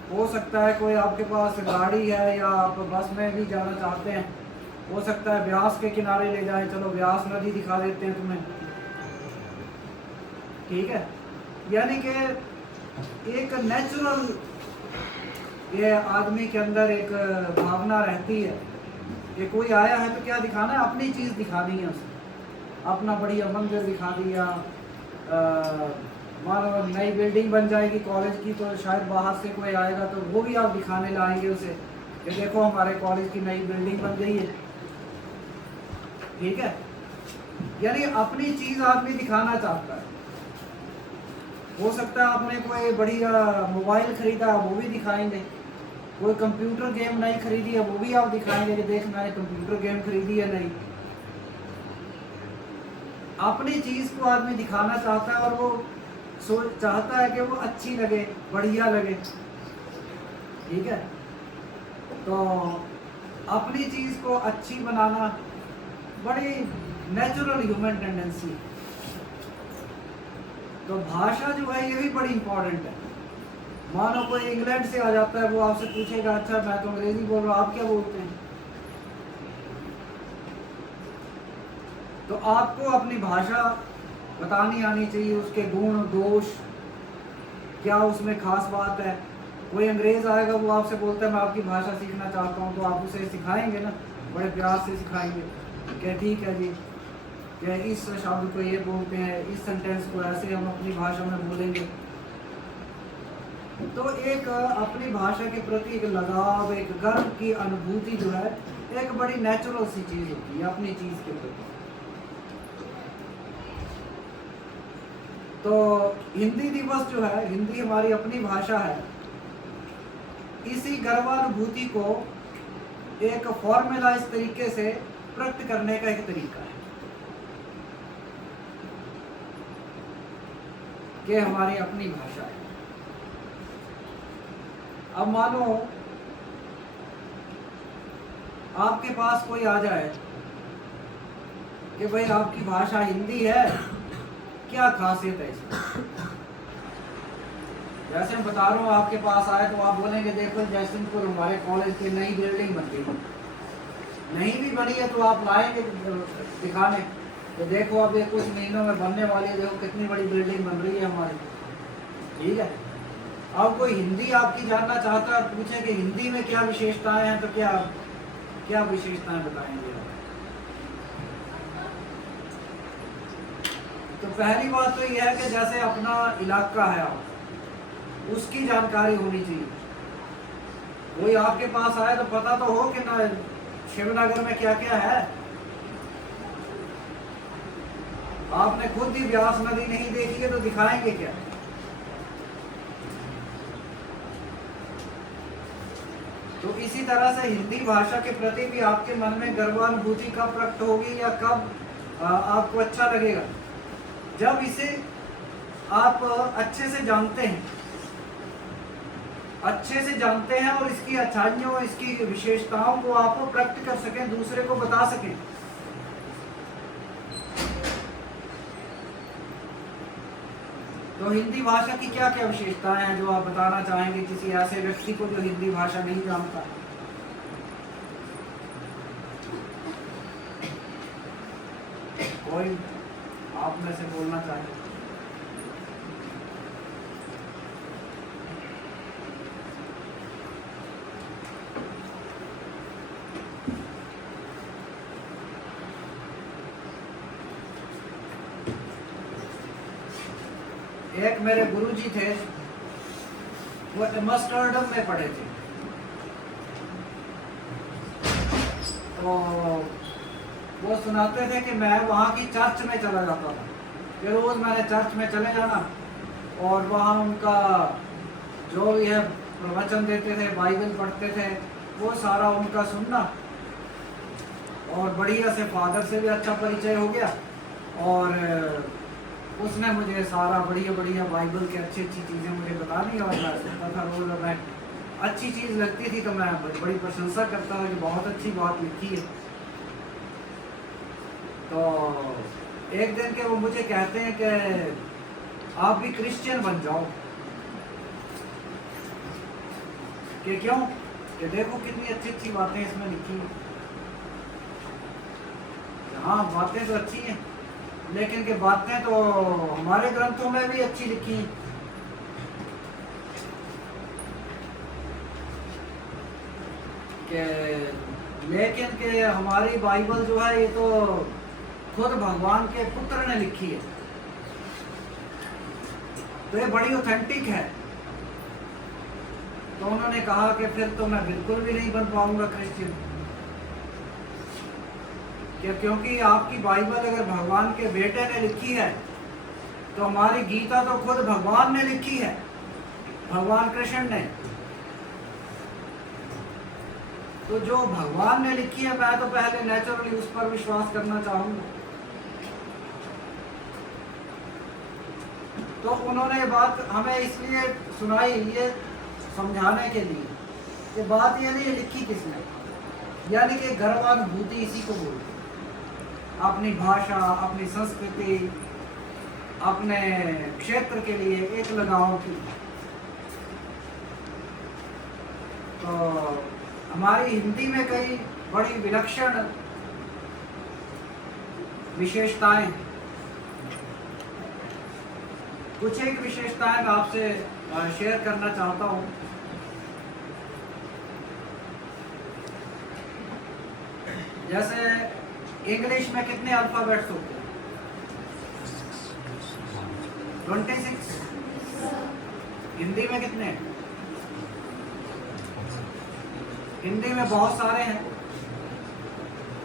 हो सकता है कोई आपके पास गाड़ी है या आप बस में भी जाना चाहते हैं, हो सकता है ब्यास के किनारे ले जाएं, चलो ब्यास नदी दिखा देते हैं तुम्हें, ठीक है। यानी कि एक नेचुरल ये आदमी के अंदर एक भावना रहती है कि कोई आया है तो क्या दिखाना है, अपनी चीज़ दिखानी है उसे, अपना बढ़िया मंदिर दिखा दिया। मानो नई बिल्डिंग बन जाएगी कॉलेज की, तो शायद बाहर से कोई आएगा तो वो भी आप दिखाने लाएंगे उसे कि देखो हमारे कॉलेज की नई बिल्डिंग बन गई है, ठीक है। यानी अपनी चीज़ आदमी दिखाना चाहता है। हो सकता है आपने कोई बढ़िया मोबाइल खरीदा, वो भी दिखाएंगे। कोई कंप्यूटर गेम नहीं खरीदी है, वो भी आप दिखाएंगे कि देख मैंने कंप्यूटर गेम खरीदी है नहीं। अपनी चीज़ को आदमी दिखाना चाहता है और वो चाहता है कि वो अच्छी लगे, बढ़िया लगे, ठीक है। तो अपनी चीज़ को अच्छी बनाना बड़ी नेचुरल ह्यूमन टेंडेंसी। तो भाषा जो है ये भी बड़ी इंपॉर्टेंट है। मानो कोई इंग्लैंड से आ जाता है, वो आपसे पूछेगा अच्छा मैं तो अंग्रेजी बोल रहा हूँ, आप क्या बोलते हैं? तो आपको अपनी भाषा बतानी आनी चाहिए, उसके गुण दोष क्या उसमें खास बात है। कोई अंग्रेज आएगा वो आपसे बोलता है मैं आपकी भाषा सीखना चाहता हूँ, तो आप उसे सिखाएंगे ना, बड़े प्यार से सिखाएंगे कि ठीक है जी, कि इस शब्द को ये बोलते हैं, इस सेंटेंस को ऐसे हम अपनी भाषा में बोलेंगे। तो एक अपनी भाषा के प्रति एक लगाव, एक गर्व की अनुभूति जो है एक बड़ी नेचुरल सी चीज़ होती है अपनी चीज़ के प्रति। तो हिंदी दिवस जो है, हिंदी हमारी अपनी भाषा है, इसी गर्वानुभूति को एक फॉर्मलाइज तरीके से प्रकट करने का एक तरीका है कि हमारी अपनी भाषा है। अब मानो आपके पास कोई आ जाए कि भाई आपकी भाषा हिंदी है, क्या खासियत है इसमें? जैसे मैं बता रहा हूँ, आपके पास आए तो आप बोलेंगे देखो जयसिंहपुर हमारे कॉलेज की नई बिल्डिंग बन गई, नहीं भी बनी है तो आप लाएंगे दिखाने तो देखो अब ये कुछ महीनों में बनने वाली है, देखो कितनी बड़ी बिल्डिंग बन रही है हमारी। ठीक है, अब कोई हिंदी आपकी जानना चाहता है और पूछे कि हिंदी में क्या विशेषताएं हैं, तो क्या क्या विशेषताएं बताएंगे आप? तो पहली बात तो यह है कि जैसे अपना इलाका है आप उसकी जानकारी होनी चाहिए। कोई आपके पास आए तो पता तो हो कि ना शिवनगर में क्या क्या है। आपने खुद ही व्यास नदी नहीं देखी है तो दिखाएंगे क्या? तो इसी तरह से हिंदी भाषा के प्रति भी आपके मन में गर्वानुभूति कब प्रकट होगी या कब आपको अच्छा लगेगा? जब इसे आप अच्छे से जानते हैं, और इसकी अच्छाइयों, इसकी विशेषताओं को आप प्रकट कर सकें, दूसरे को बता सकें। तो हिंदी भाषा की क्या क्या विशेषताएं हैं जो आप बताना चाहेंगे किसी ऐसे व्यक्ति को जो हिंदी भाषा नहीं जानता? कोई आप में से बोलना चाहे? एक मेरे गुरुजी थे, वो एम्स्टर्डम में पढ़े थे, तो वो सुनाते थे कि मैं वहाँ की चर्च में चला जाता था, कि रोज़ मैंने चर्च में चले जाना और वहाँ उनका जो भी है प्रवचन देते थे, बाइबल पढ़ते थे, वो सारा उनका सुनना, और बढ़िया से फादर से भी अच्छा परिचय हो गया, और उसने मुझे सारा बढ़िया बाइबल की अच्छी चीज़ें मुझे बतानी, और मैं सुनता था रोज़। मैं अच्छी चीज़ लगती थी तो मैं बड़ी प्रशंसा करता था कि बहुत अच्छी बात लिखी है। तो एक दिन के वो मुझे कहते हैं कि आप भी क्रिश्चियन बन जाओ। कि क्यों? कि देखो कितनी अच्छी बातें इसमें लिखी हैं। हाँ, बातें तो अच्छी हैं, लेकिन कि बातें तो हमारे ग्रंथों में भी अच्छी लिखी हैं। लेकिन कि हमारी बाइबल जो है ये तो खुद भगवान के पुत्र ने लिखी है, तो ये बड़ी ऑथेंटिक है। तो उन्होंने कहा कि फिर तो मैं बिल्कुल भी नहीं बन पाऊंगा क्रिश्चियन, क्योंकि आपकी बाइबल अगर भगवान के बेटे ने लिखी है तो हमारी गीता तो खुद भगवान ने लिखी है, भगवान कृष्ण ने। तो जो भगवान ने लिखी है मैं तो पहले नेचुरली उस पर विश्वास करना चाहूंगा। तो उन्होंने ये बात हमें इसलिए सुनाई, ये समझाने के लिए कि बात ये नहीं लिखी किसने, यानी कि गर्वानुभूति इसी को बोलते, अपनी भाषा, अपनी संस्कृति, अपने क्षेत्र के लिए एक लगाव की। तो हमारी हिंदी में कई बड़ी विलक्षण विशेषताएं, कुछ एक विशेषताएं मैं आपसे शेयर करना चाहता हूं। जैसे इंग्लिश में कितने अल्फाबेट्स होते हैं? 26। हिंदी में कितने? हिंदी में बहुत सारे हैं,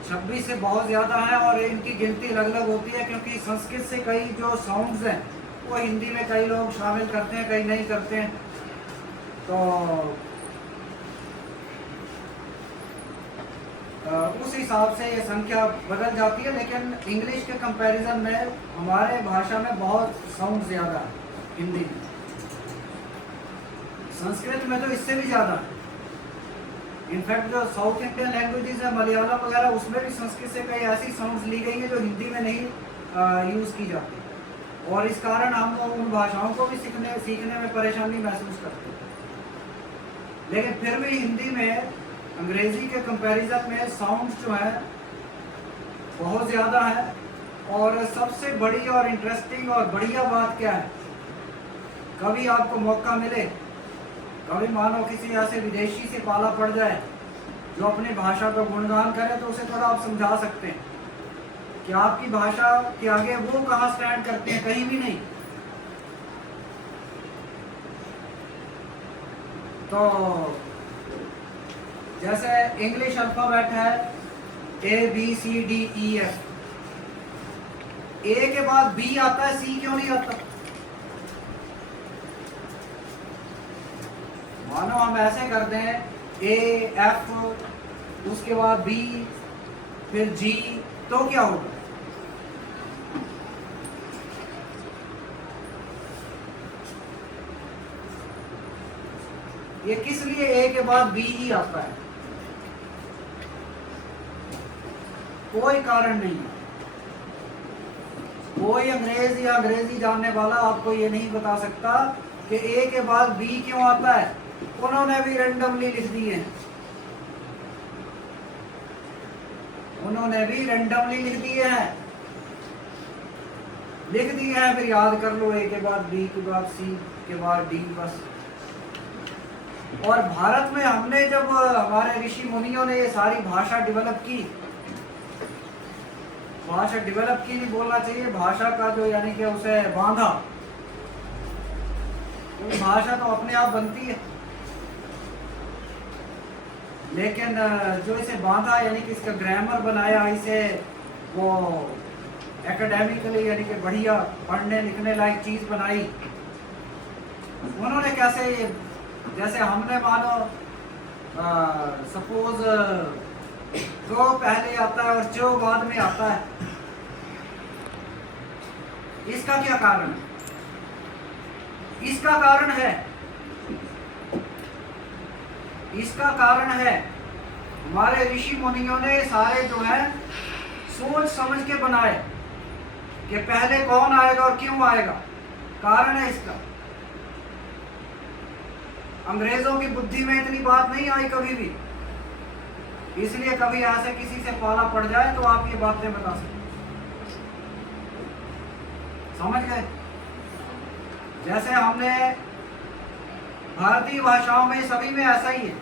26 से बहुत ज़्यादा है, और इनकी गिनती अलग अलग होती है क्योंकि संस्कृत से कई जो साउंड्स हैं वो हिंदी में कई लोग शामिल करते हैं, कई नहीं करते हैं। तो उस हिसाब से ये संख्या बदल जाती है, लेकिन इंग्लिश के कंपैरिजन में हमारे भाषा में बहुत साउंड ज़्यादा है हिंदी में। संस्कृत में तो इससे भी ज़्यादा। इनफैक्ट जो साउथ इंडियन लैंग्वेजेस है, मलयालम वगैरह, उसमें भी संस्कृत से कई ऐसी साउंड्स ली गई हैं जो हिंदी में नहीं यूज़ की जाती, और इस कारण हम उन भाषाओं को भी सीखने में परेशानी महसूस करते हैं। लेकिन फिर भी हिंदी में अंग्रेज़ी के कंपैरिजन में साउंड्स जो है बहुत ज़्यादा है। और सबसे बड़ी और इंटरेस्टिंग और बढ़िया बात क्या है, कभी आपको मौका मिले, कभी मानो किसी ऐसे विदेशी से पाला पड़ जाए जो अपनी भाषा का गुणगान करे, तो उसे थोड़ा आप समझा सकते हैं कि आपकी भाषा के आगे वो कहाँ स्टैंड करते हैं, कहीं भी नहीं। तो जैसे इंग्लिश अल्फाबेट है ABCDEF, ए के बाद बी आता है, सी क्यों नहीं आता? मानो हम ऐसे कर दें AF, उसके बाद B, फिर G, तो क्या होगा? ये किस लिए A के बाद B ही आता है? कोई कारण नहीं है। कोई अंग्रेज या अंग्रेजी जानने वाला आपको ये नहीं बता सकता कि ए के बाद बी क्यों आता है। उन्होंने भी रैंडमली लिख दिए हैं, उन्होंने भी रैंडमली लिख दिए हैं, फिर याद कर लो, ए के बाद बी के बाद सी के बाद डी, बस। और भारत में हमने जब हमारे ऋषि मुनियों ने ये सारी भाषा डेवलप की, नहीं बोलना चाहिए, भाषा का जो यानी कि उसे बांधा, तो भाषा तो अपने आप बनती है, लेकिन जो इसे बांधा यानी कि इसका ग्रामर बनाया, इसे वो एकेडमिकली यानी कि बढ़िया पढ़ने लिखने लायक चीज बनाई, उन्होंने कैसे, जैसे हमने मानो सपोज तो पहले आता है और जो बाद में आता है, इसका क्या कारण है? इसका कारण है हमारे ऋषि मुनियों ने सारे जो है सोच समझ के बनाए कि पहले कौन आएगा और क्यों आएगा, कारण है इसका। अंग्रेजों की बुद्धि में इतनी बात नहीं आई कभी भी, इसलिए कभी ऐसे किसी से पाला पड़ जाए तो आप ये बातें बता सकते, समझ गए? जैसे हमने भारतीय भाषाओं में सभी में ऐसा ही है,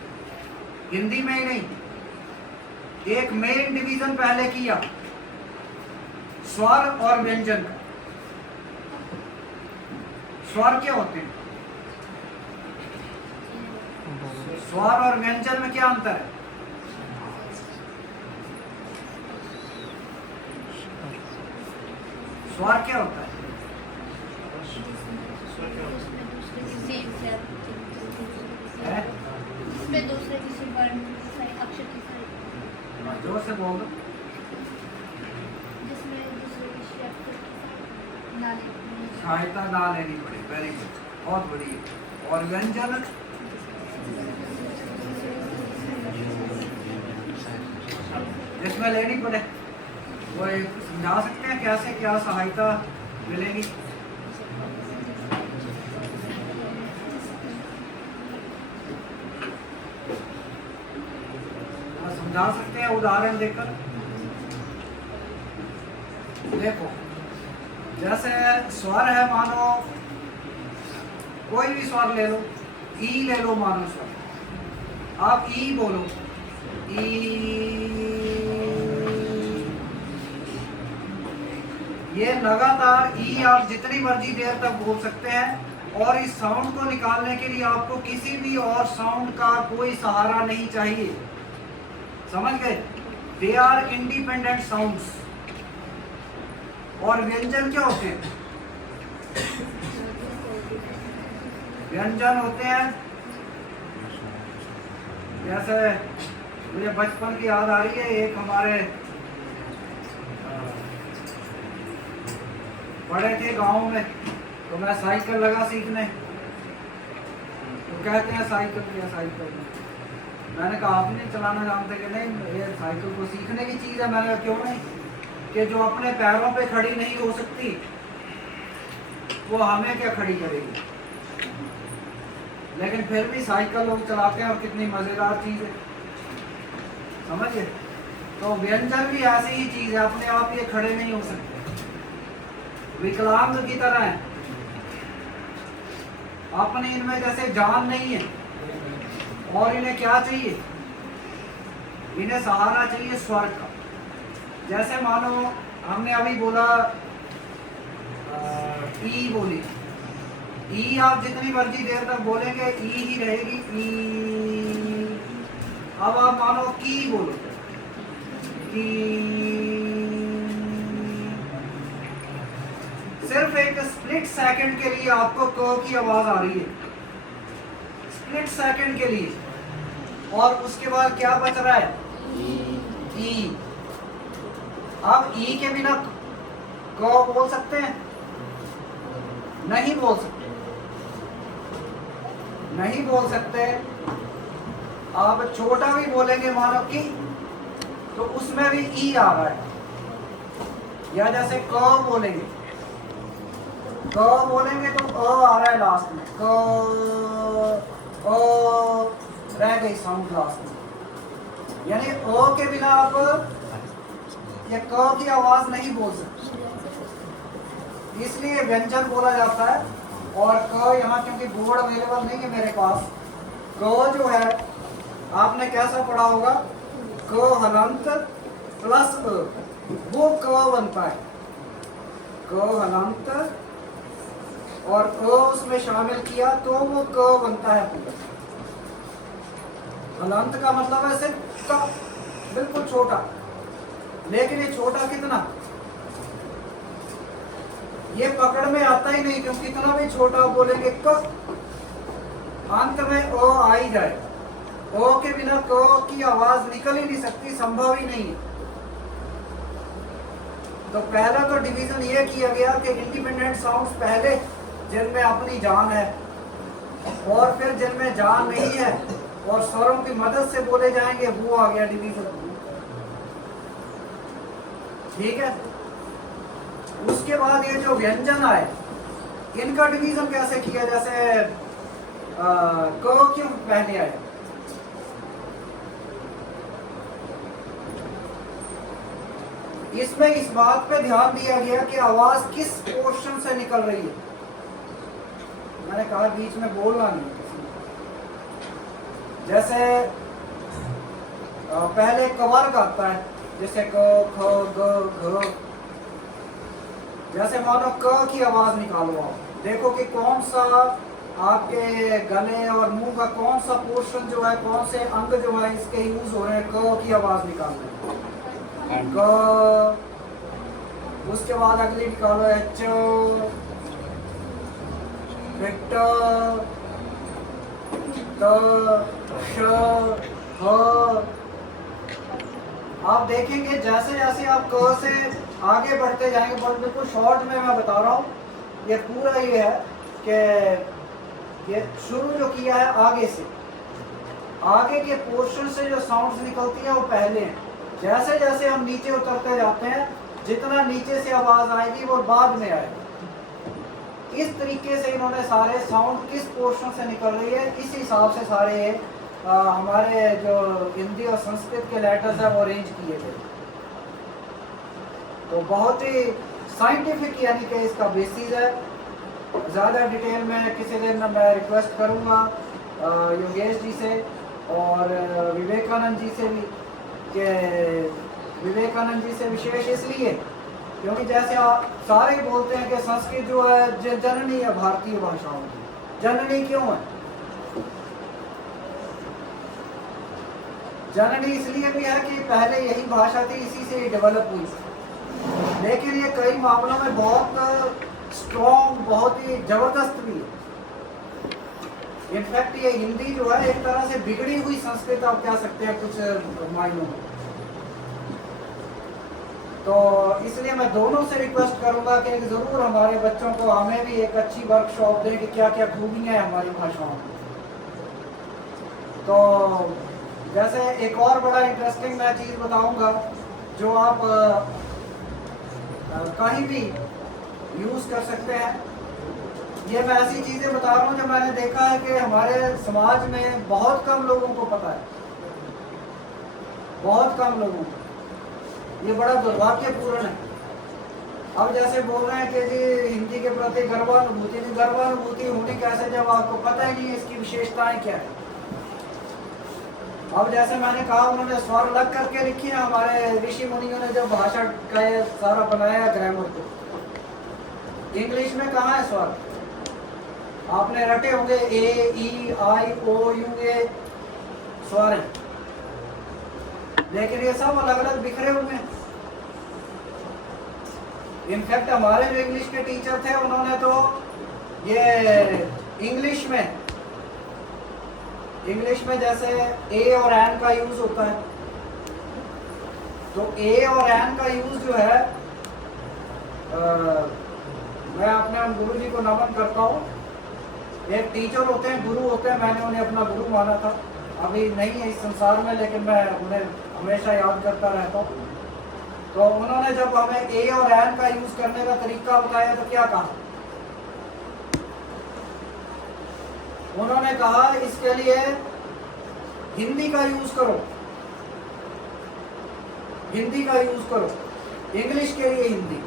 हिंदी में ही नहीं, एक मेन डिवीजन पहले किया स्वर और व्यंजन का। स्वर क्या होते हैं? स्वर और व्यंजन में क्या अंतर है? स्वर क्या होता है? दूसरे किसी वर्ण अक्षर की जोर से बोल दो। जिसमें दूसरे किसी अक्षर की ना लेनी, सहायता ना लेनी पड़े, वेरी गुड, बहुत बढ़िया। और व्यंजन जिसमें लेनी पड़े, वो समझा सकते हैं कैसे क्या सहायता मिलेगी? समझा सकते हैं उदाहरण देकर? देखो, जैसे स्वर है, मानो कोई भी स्वर ले लो, ई ले लो, मानो स्वर, आप ई बोलो, ई, ये लगातार ई आप जितनी मर्जी देर तक बोल सकते हैं, और इस साउंड को निकालने के लिए आपको किसी भी और साउंड का कोई सहारा नहीं चाहिए, समझ गए? They are independent sounds. और व्यंजन क्या होते हैं? व्यंजन होते हैं, जैसे मुझे बचपन की याद आ रही है, एक हमारे बड़े थे गांव में, तो मैं साइकिल लगा सीखने, तो कहते हैं साइकिल या साइकिल। मैंने कहा आप नहीं चलाना जानते कि नहीं, ये साइकिल को सीखने की चीज़ है। मैंने कहा क्यों नहीं, कि जो अपने पैरों पे खड़ी नहीं हो सकती वो हमें क्या खड़ी करेगी। लेकिन फिर भी साइकिल लोग चलाते हैं और कितनी मज़ेदार चीज़ है, समझिए। तो व्यंजन भी ऐसी ही चीज़ है, अपने आप ये खड़े नहीं हो सकते, विकलांग की तरह है। अपने इनमें जैसे जान नहीं है, और इन्हें क्या चाहिए, इन्हें सहारा चाहिए स्वर का। जैसे मानो हमने अभी बोला ई बोली, ई आप जितनी मर्जी देर तक बोलेंगे ई ही रहेगी, ई। अब आप मानो की बोलो, की। सिर्फ एक स्प्लिट सेकंड के लिए आपको क की आवाज आ रही है, स्प्लिट सेकंड के लिए, और उसके बाद क्या बच रहा है, ई। अब ई के बिना क बोल सकते हैं, नहीं बोल सकते, नहीं बोल सकते। आप छोटा भी बोलेंगे मानो की, तो उसमें भी ई आ रहा है। या जैसे क बोलेंगे, क बोलेंगे तो अ आ रहा है लास्ट में, क अ रह गई साउंड लास्ट में। यानी अ के बिना आप ये क की आवाज नहीं बोल सकते, इसलिए व्यंजन बोला जाता है। और क यहाँ क्योंकि बोर्ड अवेलेबल नहीं है मेरे पास, क जो है आपने कैसा पढ़ा होगा, क हलंत प्लस अ, वो क बनता है। क हलंत और अ उसमें शामिल किया तो वो क बनता है पूरा। हलंत का मतलब है सिर्फ क, बिल्कुल छोटा। लेकिन ये छोटा कितना, ये पकड़ में आता ही नहीं, क्योंकि कितना भी छोटा बोलेंगे क, अंत में ओ आ ही जाएगा। ओ के बिना क की आवाज निकल ही नहीं सकती, संभव ही नहीं है। तो पहला तो डिवीजन ये किया गया कि इंडिपेंडेंट साउंड्स पहले जिनमें अपनी जान है, और फिर जिनमें जान नहीं है और स्वरों की मदद से बोले जाएंगे, वो आ गया डिवीजन। ठीक है। उसके बाद ये जो व्यंजन आए, इनका डिवीजन कैसे किया, जैसे क क्यों पहले आए, इसमें इस बात पे ध्यान दिया गया कि आवाज किस पोर्शन से निकल रही है। मैंने कहा बीच में बोलना नहीं। जैसे पहले कवर्ग आता है, जैसे क ख ग घ। जैसे मानो क की आवाज निकालो, आप देखो कि कौन सा आपके गले और मुंह का कौन सा पोर्शन जो है, कौन से अंग जो है इसके यूज हो रहे हैं क की आवाज निकालने। क, उसके बाद अगली निकालो है च, फिर ट, त, श, ह। आप देखेंगे जैसे जैसे आप क से आगे बढ़ते जाएंगे, बस बिल्कुल शॉर्ट में मैं बता रहा हूँ, ये पूरा ये है कि ये शुरू जो किया है आगे से, आगे के पोर्शन से जो साउंड्स निकलती है वो पहले हैं। जैसे जैसे हम नीचे उतरते जाते हैं, जितना नीचे से आवाज आएगी वो बाद में आएगी। इस तरीके से इन्होंने सारे साउंड किस पोर्शन से निकल रही है, इस हिसाब से सारे हमारे जो हिंदी और संस्कृत के लेटर्स है वो अरेंज किए गए। तो बहुत ही साइंटिफिक यानी कि इसका बेसिस है। ज़्यादा डिटेल में किसी दिन मैं रिक्वेस्ट करूँगा योगेश जी से और विवेकानंद जी से भी, कि विवेकानंद जी से विशेष इसलिए क्योंकि जैसे आप सारे बोलते हैं कि संस्कृत जो है जननी है भारतीय भाषाओं की। जननी क्यों है? जननी इसलिए भी है कि पहले यही भाषा थी, इसी से डेवलप हुई। लेकिन ये कई मामलों में बहुत स्ट्रॉन्ग, बहुत ही जबरदस्त भी है। इनफैक्ट ये हिंदी जो है एक तरह से बिगड़ी हुई संस्कृत आप कह सकते हैं कुछ मायनों में। तो इसलिए मैं दोनों से रिक्वेस्ट करूंगा कि ज़रूर हमारे बच्चों को, हमें भी एक अच्छी वर्कशॉप दें कि क्या क्या खूबियाँ हैं हमारी भाषाओं में। तो जैसे एक और बड़ा इंटरेस्टिंग मैं चीज़ बताऊंगा जो आप कहीं भी यूज़ कर सकते हैं। ये मैं ऐसी चीज़ें बता रहा हूँ जो मैंने देखा है कि हमारे समाज में बहुत कम लोगों को पता है, बहुत कम लोगों को। ये बड़ा दुर्भाग्यपूर्ण है। अब जैसे बोल रहे हैं कि जी हिंदी के प्रति गर्वानुभूति, नहीं गर्वानुभूति होनी कैसे जब आपको पता ही नहीं है इसकी विशेषताएं क्या है। अब जैसे मैंने कहा उन्होंने स्वर अलग करके लिखी है, हमारे ऋषि मुनियों ने जब भाषा का ये सारा बनाया ग्रामर को। इंग्लिश में कहाँ है स्वर? आपने रटे होंगे ए ई आई ओ यू, ये स्वर हैं, लेकिन ये सब अलग अलग बिखरे हुए हैं। इनफैक्ट हमारे जो इंग्लिश के टीचर थे उन्होंने तो ये इंग्लिश में जैसे ए और एन का यूज होता है, तो ए और एन का यूज जो है मैं अपने उन गुरु जी को नमन करता हूँ। एक टीचर होते हैं, गुरु होते हैं, मैंने उन्हें अपना गुरु माना था। अभी नहीं है इस संसार में, लेकिन मैं उन्हें हमेशा याद करता रहता हूँ। तो उन्होंने जब हमें ए और एन का यूज करने का तरीका बताया तो क्या कहा? उन्होंने कहा इसके लिए हिंदी का यूज करो, हिंदी का यूज करो, इंग्लिश के लिए हिंदी।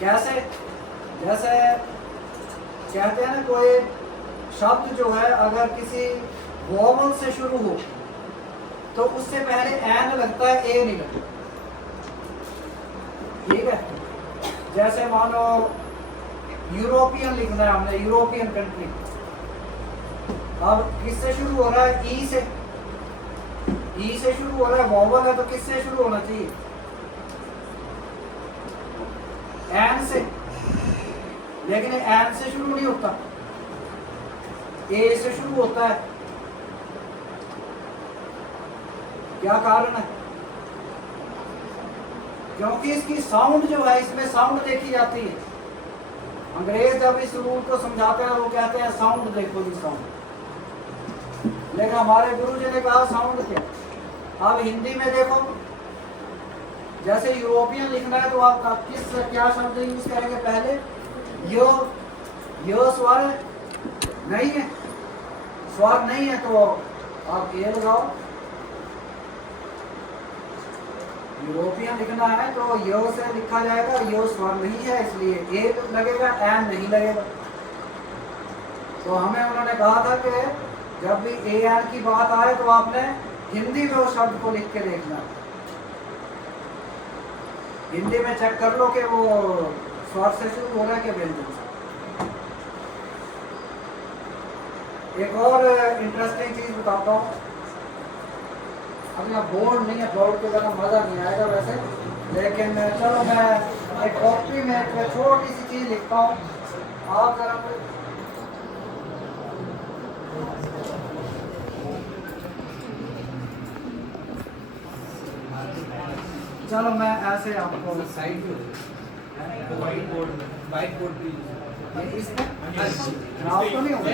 कैसे? जैसे कहते हैं ना, कोई शब्द जो है अगर किसी वोवल से शुरू हो तो उससे पहले एन लगता है, ए नहीं लगता। ठीक है? जैसे मानो यूरोपियन लिखना है हमने, यूरोपियन कंट्री, अब किससे शुरू हो रहा है? ई से। ई से शुरू हो रहा है, वोवल है तो किससे शुरू होना चाहिए? एन से। लेकिन एन से शुरू नहीं होता, ए से शुरू होता है। क्या कारण है? क्योंकि इसकी साउंड जो है, इसमें साउंड देखी जाती है। अंग्रेज जब इस रूल को समझाते हैं वो कहते हैं साउंड देखो जी, साउंड। लेकिन हमारे गुरु जी ने कहा साउंड क्या? आप हिंदी में देखो, जैसे यूरोपियन लिखना है तो आप किस क्या शब्द यूज करेंगे? पहले यो स्वर नहीं है, स्वर नहीं है तो आप ए लगाओ। यूरोपियन लिखना है तो यो से लिखा जाएगा, यो स्वर नहीं है इसलिए ए लगेगा, एन नहीं लगेगा। तो हमें उन्होंने कहा था कि जब भी ए एन की बात आए तो आपने हिंदी में उस शब्द को लिख के देखना। हिंदी में चेक कर लो कि वो स्वर से शुरू हो रहा है कि व्यंजन से। एक और इंटरेस्टिंग चीज बताता हूँ। अब यहाँ बोर्ड नहीं है, बोर्ड के बिना मजा नहीं आएगा वैसे, लेकिन चलो मैं एक कॉपी में एक छोटी सी चीज लिखता हूँ। आप जरा चलो मैं ऐसे आपको साइड में वाइट बोर्ड भी इसमें खराब तो नहीं होगा?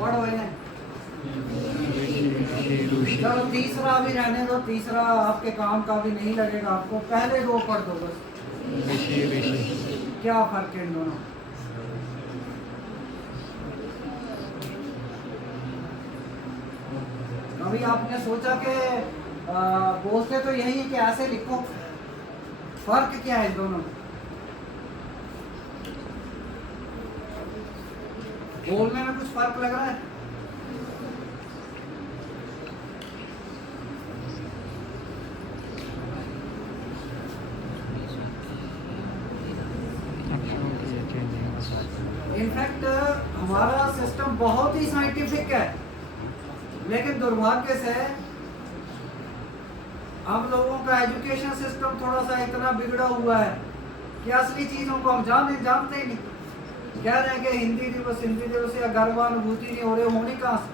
पढ़ो इन्हें। चलो तीसरा भी रहने दो, तीसरा आपके काम का भी नहीं लगेगा आपको। पहले दो पढ़ दो बस। क्या फर्क है इन दोनों? अभी आपने सोचा कि बोलते तो यही है कि ऐसे लिखो, फर्क क्या है इन दोनों में? बोलने में कुछ फर्क लग रहा है? इनफैक्ट हमारा सिस्टम बहुत ही साइंटिफिक है, लेकिन दुर्भाग्य से हम लोगों का एजुकेशन सिस्टम थोड़ा सा इतना बिगड़ा हुआ है कि असली चीज़ों को हम जानते ही नहीं। कह रहे हैं कि हिंदी दिवस या गर्वानुभूति नहीं हो रहे, होने कहाँ से?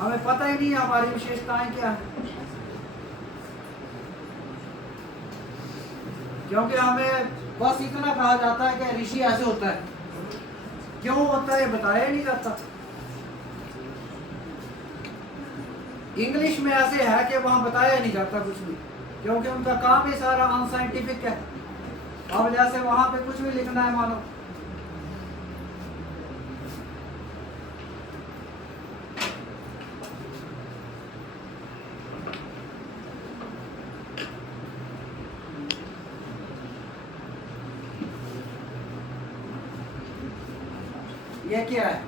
हमें पता ही नहीं है हमारी विशेषताएं क्या है, क्योंकि हमें बस इतना कहा जाता है कि ऋषि ऐसे होता है, क्यों होता है बताया ही नहीं जाता। इंग्लिश में ऐसे है कि वहां बताया नहीं जाता कुछ भी, क्योंकि उनका काम ही सारा अनसाइंटिफिक है। अब जैसे वहां पे कुछ भी लिखना है मानो, ये क्या है?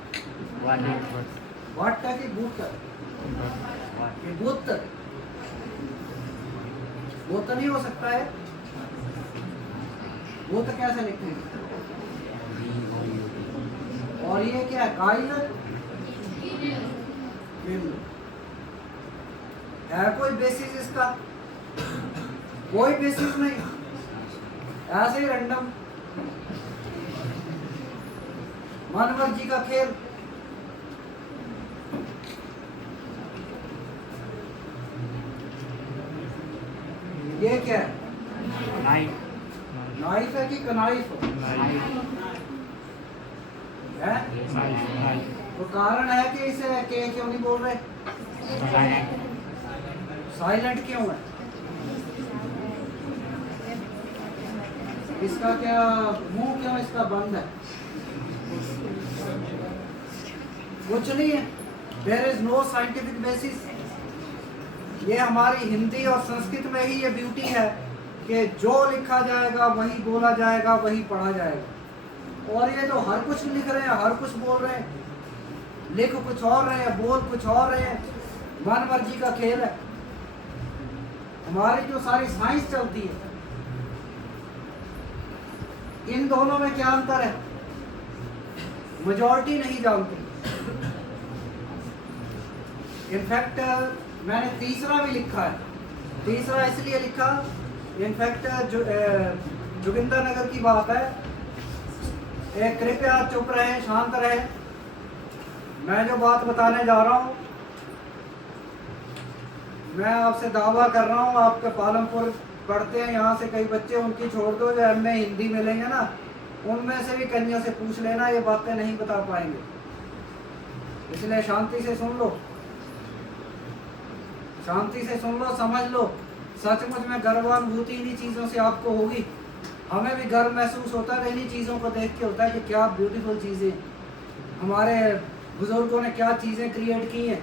वाट की बूट, ये बूत वो तो नहीं हो सकता है। वो तो कैसे लिखेंगे? और ये क्या है? काइल है कोई बेसिस इसका? कोई बेसिस नहीं, ऐसे ही रैंडम मनमर्जी का खेल। ये क्या है? नाइफ है कि कनाइफ है? तो कारण है कि इसे के क्यों नहीं बोल रहे? साइलेंट क्यों है? इसका क्या मुंह क्यों इसका बंद है? कुछ नहीं है, there is no scientific basis. ये हमारी हिंदी और संस्कृत में ही ये ब्यूटी है कि जो लिखा जाएगा वही बोला जाएगा, वही पढ़ा जाएगा। और ये जो हर कुछ लिख रहे हैं, हर कुछ बोल रहे हैं, लिख कुछ और रहे हैं, बोल कुछ और रहे हैं, मन मर्जी का खेल है। हमारी जो सारी साइंस चलती है, इन दोनों में क्या अंतर है? मेजॉरिटी नहीं जानती। इनफैक्ट मैंने तीसरा भी लिखा है। तीसरा इसलिए लिखा, इनफैक्ट जोगिंदर नगर की बात है। कृपया चुप रहे, शांत रहे। मैं जो बात बताने जा रहा हूँ, मैं आपसे दावा कर रहा हूँ, आपके पालमपुर पढ़ते हैं यहाँ से कई बच्चे, उनकी छोड़ दो, जो एमए हिंदी मिलेंगे ना, उनमें से भी कन्या से पूछ लेना, ये बातें नहीं बता पाएंगे। इसलिए शांति से सुन लो, शांति से सुन लो, समझ लो। सचमुच में गर्वानुभूति इन्हीं चीज़ों से आपको होगी। हमें भी गर्व महसूस होता है इन्हीं चीज़ों को देख के, होता है कि क्या ब्यूटीफुल चीज़ें हमारे बुजुर्गों ने क्या चीज़ें क्रिएट की हैं।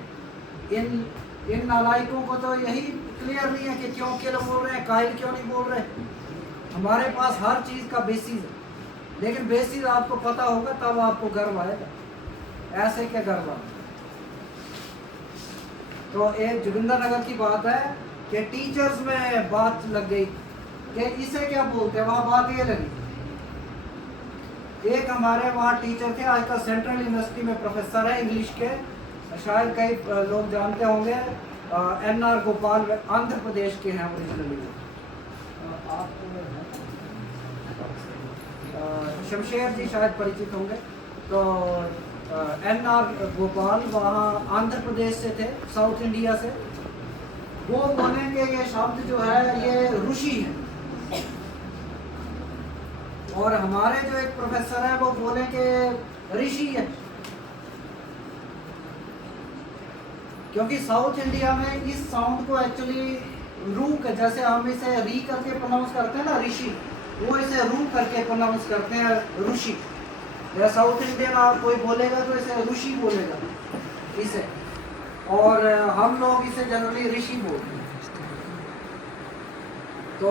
इन नालायकों को तो यही क्लियर नहीं है कि क्यों किल बोल रहे हैं, काहिल क्यों नहीं बोल रहे। हमारे पास हर चीज़ का बेसिस है, लेकिन बेसिस आपको पता होगा तब आपको गर्व आएगा। ऐसे क्या गर्व आएगा? तो एक जोगिंदर नगर की बात है कि टीचर्स में बात लग गई कि इसे क्या बोलते हैं, वहाँ बात ये लगी। एक हमारे वहाँ टीचर थे, आजकल सेंट्रल यूनिवर्सिटी में प्रोफेसर है इंग्लिश के, शायद कई लोग जानते होंगे। NR गोपाल, आंध्र प्रदेश के हैं ओरिजिनली। आप शमशेर जी शायद परिचित होंगे। तो NR गोपाल वहाँ आंध्र प्रदेश से थे, साउथ इंडिया से। वो बोलेंगे ये शब्द जो है ये ऋषि है, और हमारे जो एक प्रोफेसर है वो बोलेंगे ऋषि है। क्योंकि साउथ इंडिया में इस साउंड को एक्चुअली रू के, जैसे हम इसे री करके प्रोनाउंस करते हैं ना ऋषि, वो इसे रू करके प्रोनाउंस करते हैं ऋषि। या साउथ इंडियन आप कोई बोलेगा तो इसे ऋषि बोलेगा इसे, और हम लोग इसे जनरली ऋषि बोलते हैं। तो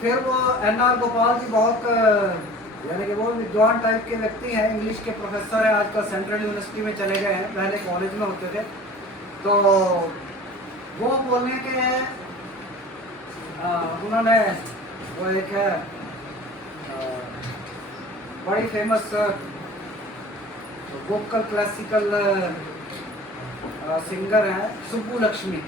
फिर वो NR गोपाल जी बहुत यानी कि वो विद्वान टाइप के व्यक्ति हैं, इंग्लिश के प्रोफेसर हैं, आजकल सेंट्रल यूनिवर्सिटी में चले गए हैं, पहले कॉलेज में होते थे। तो वो बोलने के उन्होंने वो एक है बड़ी फेमस वोकल क्लासिकल सिंगर हैं सुब्बू लक्ष्मी।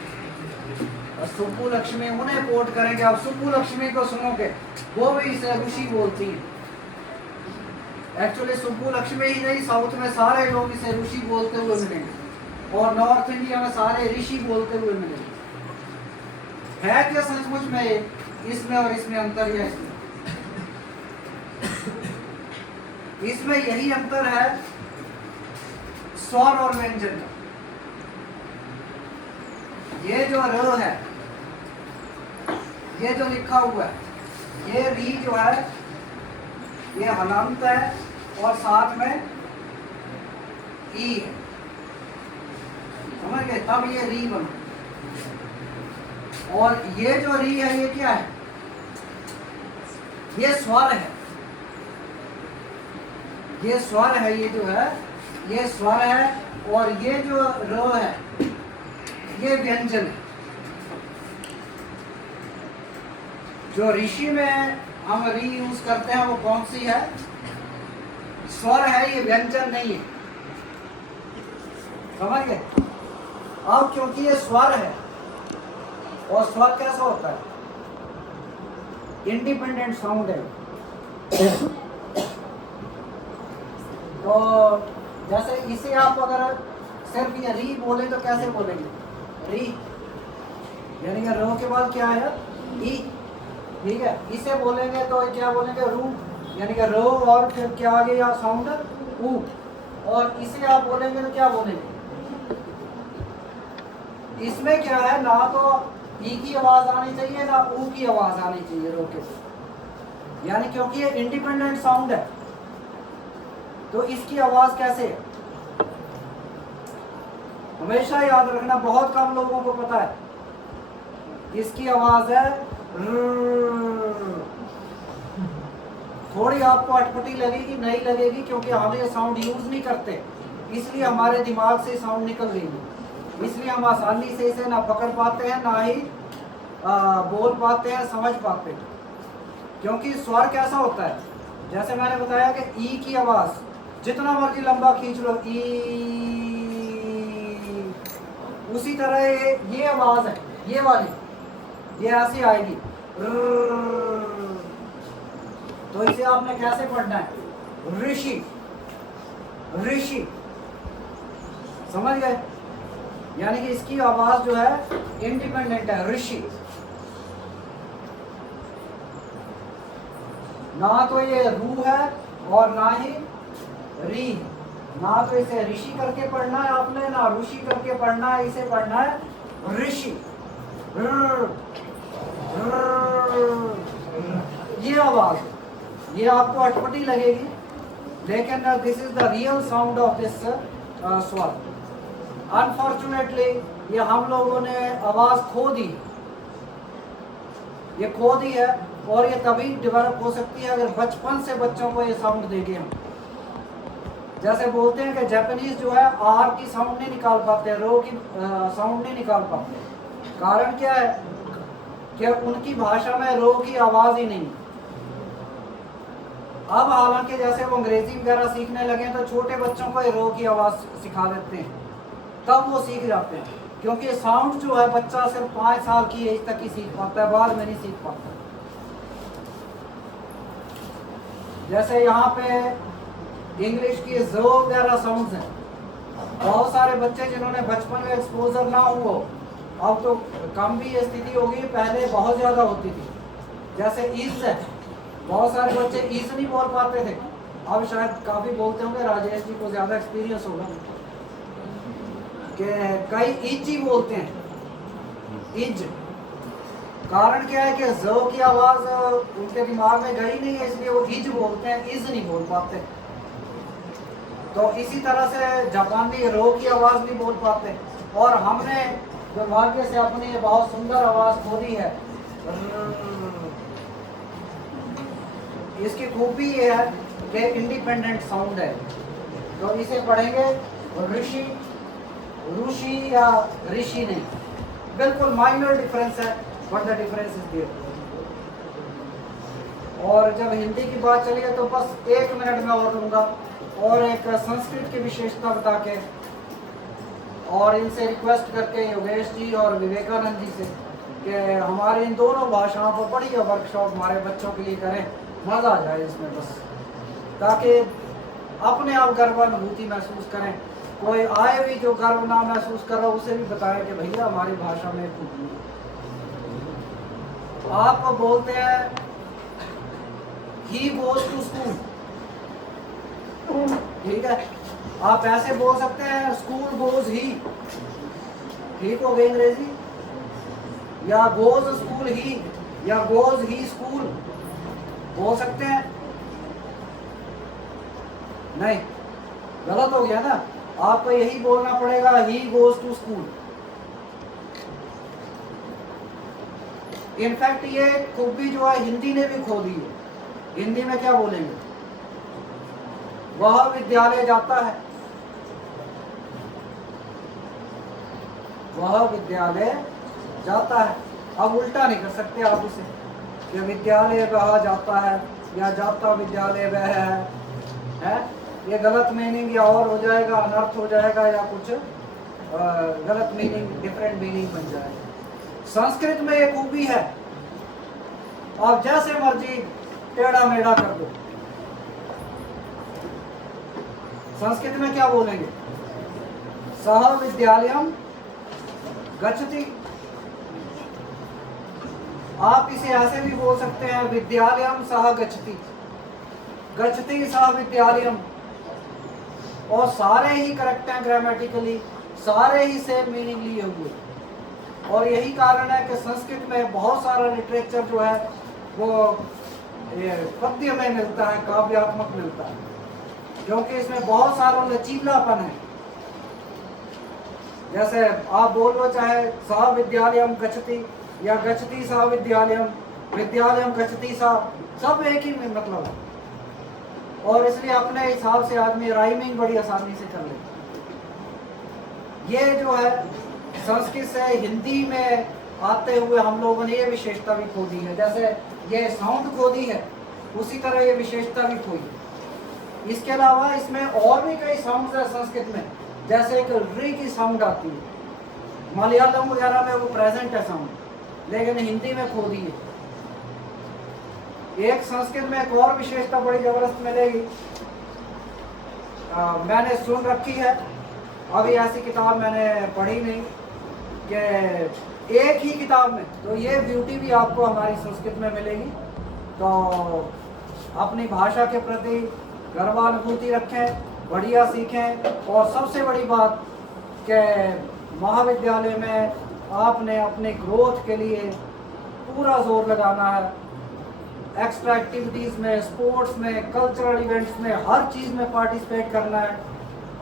और सुब्बू लक्ष्मी उन्हें कोट करेंगे। आप सुब्बू लक्ष्मी को सुनोगे, वो भी इसे ऋषि बोलती हैं। एक्चुअली सुब्बू लक्ष्मी ही नहीं, साउथ में सारे लोग इसे ऋषि बोलते हुए मिलेंगे और नॉर्थ इंडिया में सारे ऋषि बोलते हुए मिलेंगे। है क्या सचमुच में इसमें और इसमें अंतर है? इसमें यही अंतर है स्वर और व्यंजन का। ये जो र है, ये जो लिखा हुआ है, ये री जो है ये हलंत है और साथ में ई है, समझ गए? तब ये री बना। और ये जो री है ये क्या है? ये स्वर है, ये स्वर है, ये जो है ये स्वर है। और ये जो र है ये व्यंजन है। जो ऋषि में हम री यूज करते हैं वो कौन सी है? स्वर है, ये व्यंजन नहीं है। समझ गए? अब क्योंकि ये स्वर है, और स्वर कैसा होता है? इंडिपेंडेंट साउंड है। तो जैसे इसे आप अगर सिर्फ ये री बोले तो कैसे बोलेंगे? री यानी कि रो के बाद क्या है? ई। ठीक है, इसे बोलेंगे तो क्या बोलेंगे? रू, यानी कि रो और फिर क्या आ गया साउंड? ऊ। और इसे आप बोलेंगे तो क्या बोलेंगे? इसमें क्या है? ना तो ई की आवाज आनी चाहिए ना ऊ की आवाज आनी चाहिए रो के, यानी क्योंकि ये इंडिपेंडेंट साउंड है तो इसकी आवाज कैसे है? हमेशा याद रखना, बहुत कम लोगों को पता है। इसकी आवाज है थोड़ी आपको अटपटी लगेगी, नहीं लगेगी, क्योंकि हम ये साउंड यूज नहीं करते, इसलिए हमारे दिमाग से साउंड निकल रही है। इसलिए हम आसानी से इसे ना पकड़ पाते हैं ना ही बोल पाते हैं, समझ पाते हैं। क्योंकि स्वर कैसा होता है? जैसे मैंने बताया कि ई की आवाज जितना मर्जी लंबा खींच लो, ई, उसी तरह ये आवाज है, ये वाली, ये ऐसी आएगी। तो इसे आपने कैसे पढ़ना है? ऋषि, ऋषि। समझ गए? यानी कि इसकी आवाज जो है इंडिपेंडेंट है, ऋषि। ना तो ये रू है और ना ही री। ना तो इसे ऋषि करके पढ़ना है आपने, ना ऋषि करके पढ़ना है, इसे पढ़ना है ऋषि। ये आवाज, ये आपको अटपटी लगेगी, लेकिन this is the real sound of this स्वर। अनफॉर्चुनेटली ये हम लोगों ने आवाज खो दी, ये खो दी है। और ये तभी डेवलप हो सकती है अगर बचपन से बच्चों को ये साउंड देंगे हम। जैसे बोलते हैं कि जापानीज जो है आर की साउंड नहीं निकाल पाते, रो की साउंड नहीं निकाल पाते। कारण क्या है? कि उनकी भाषा में रो की आवाज ही नहीं। अब हालांकि जैसे वो अंग्रेजी वगैरह सीखने लगे तो छोटे बच्चों को रो की आवाज सिखा देते हैं, तब वो सीख जाते हैं। क्योंकि साउंड जो है बच्चा सिर्फ 5 साल की एज तक ही सीख पाता है, बाद में नहीं सीख पाता। जैसे यहाँ पे इंग्लिश की जो वगैरह साउंड्स हैं, बहुत सारे बच्चे जिन्होंने बचपन में एक्सपोजर ना हुआ, अब तो कम भी ये स्थिति होगी, पहले बहुत ज़्यादा होती थी। जैसे इज है, बहुत सारे बच्चे इज नहीं बोल पाते थे, अब शायद काफ़ी बोलते होंगे, राजेश जी को ज़्यादा एक्सपीरियंस होगा कि कई इज ही बोलते हैं, इज। कारण क्या है कि ज की आवाज़ उनके दिमाग में गई नहीं है, इसलिए वो इज बोलते हैं, इज नहीं बोल पाते। तो इसी तरह से जापानी रो की आवाज़ नहीं बोल पाते। और हमने दुर्भाग्य से अपनी ये बहुत सुंदर आवाज़ खो दी है। इसकी खूबी ये है कि इंडिपेंडेंट साउंड है। तो इसे पढ़ेंगे ऋषि, ऋषि या ऋषि नहीं, बिल्कुल माइनर डिफरेंस है, but the difference is there. और जब हिंदी की बात चली है तो बस 1 मिनट में और लूँगा और एक संस्कृत की विशेषता बता के, और इनसे रिक्वेस्ट करके योगेश जी और विवेकानंद जी से कि हमारे इन दोनों भाषाओं पर बढ़िया वर्कशॉप हमारे बच्चों के लिए करें, मज़ा आ जाए इसमें बस, ताकि अपने आप गर्वानुभूति महसूस करें। कोई आए भी जो गर्व ना महसूस कर रहा उसे भी बताएं कि भैया हमारी भाषा में खूबी है। आप बोलते हैं ही गोज टू स्कूल, ठीक है, आप ऐसे बोल सकते हैं स्कूल गोज ही, ठीक हो गई अंग्रेजी, या गोज स्कूल ही, या गोज ही स्कूल बोल सकते हैं? नहीं, गलत हो गया ना, आपको यही बोलना पड़ेगा he goes to school. In fact ये खूबी जो है हिंदी ने भी खो दी है। हिंदी में क्या बोलेंगे? वह विद्यालय जाता है, वह विद्यालय जाता है। अब उल्टा नहीं कर सकते आप इसे कि विद्यालय वह जाता है या जाता विद्यालय वह है? ये गलत मीनिंग या और हो जाएगा, अनर्थ हो जाएगा, या कुछ गलत मीनिंग, डिफरेंट मीनिंग बन जाएगा। संस्कृत में एक खूबी है, आप जैसे मर्जी टेढ़ा मेढ़ा कर दो, संस्कृत में क्या बोलेंगे? सह विद्यालयम गच्छति। आप इसे ऐसे भी बोल सकते हैं विद्यालयम सह गच्छति, गच्छति सह विद्यालयम, और सारे ही करेक्ट हैं ग्रामेटिकली, सारे ही सेम मीनिंग लिए हुए। और यही कारण है कि संस्कृत में बहुत सारा लिटरेचर जो है वो पद्य में मिलता है, काव्यात्मक मिलता है, क्योंकि इसमें बहुत सारा लचीलापन है। जैसे आप बोल लो चाहे सह विद्यालयम गच्छति या गच्छति सह विद्यालयम, विद्यालयम गच्छति सह, सब एक ही मतलब है। और इसलिए अपने हिसाब से आदमी राइमिंग बड़ी आसानी से कर लेता है। ये जो है संस्कृत से हिंदी में आते हुए हम लोगों ने ये विशेषता भी खो दी है। जैसे ये साउंड खो दी है, उसी तरह ये विशेषता भी खोई है। इसके अलावा इसमें और भी कई साउंड है संस्कृत में, जैसे एक री की साउंड आती है, मलयालम वगैरह में वो प्रेजेंट है साउंड, लेकिन हिंदी में खो दी है। एक संस्कृत में एक और विशेषता बड़ी जबरदस्त मिलेगी, मैंने सुन रखी है, अभी ऐसी किताब मैंने पढ़ी नहीं, कि एक ही किताब में, तो ये ब्यूटी भी आपको हमारी संस्कृत में मिलेगी। तो अपनी भाषा के प्रति गर्वानुभूति रखें, बढ़िया सीखें, और सबसे बड़ी बात कि महाविद्यालय में आपने अपने ग्रोथ के लिए पूरा जोर लगाना है। एक्स्ट्रा एक्टिविटीज़ में, स्पोर्ट्स में, कल्चरल इवेंट्स में, हर चीज़ में पार्टिसिपेट करना है,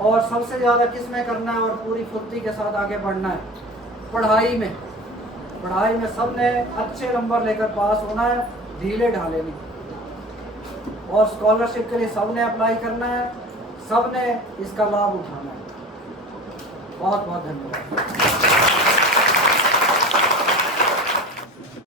और सबसे ज़्यादा किस में करना है, और पूरी फुर्ती के साथ आगे बढ़ना है। पढ़ाई में सब ने अच्छे नंबर लेकर पास होना है, ढीले ढाले नहीं। और स्कॉलरशिप के लिए सब ने अप्लाई करना है, सब ने इसका लाभ उठाना है। बहुत बहुत धन्यवाद।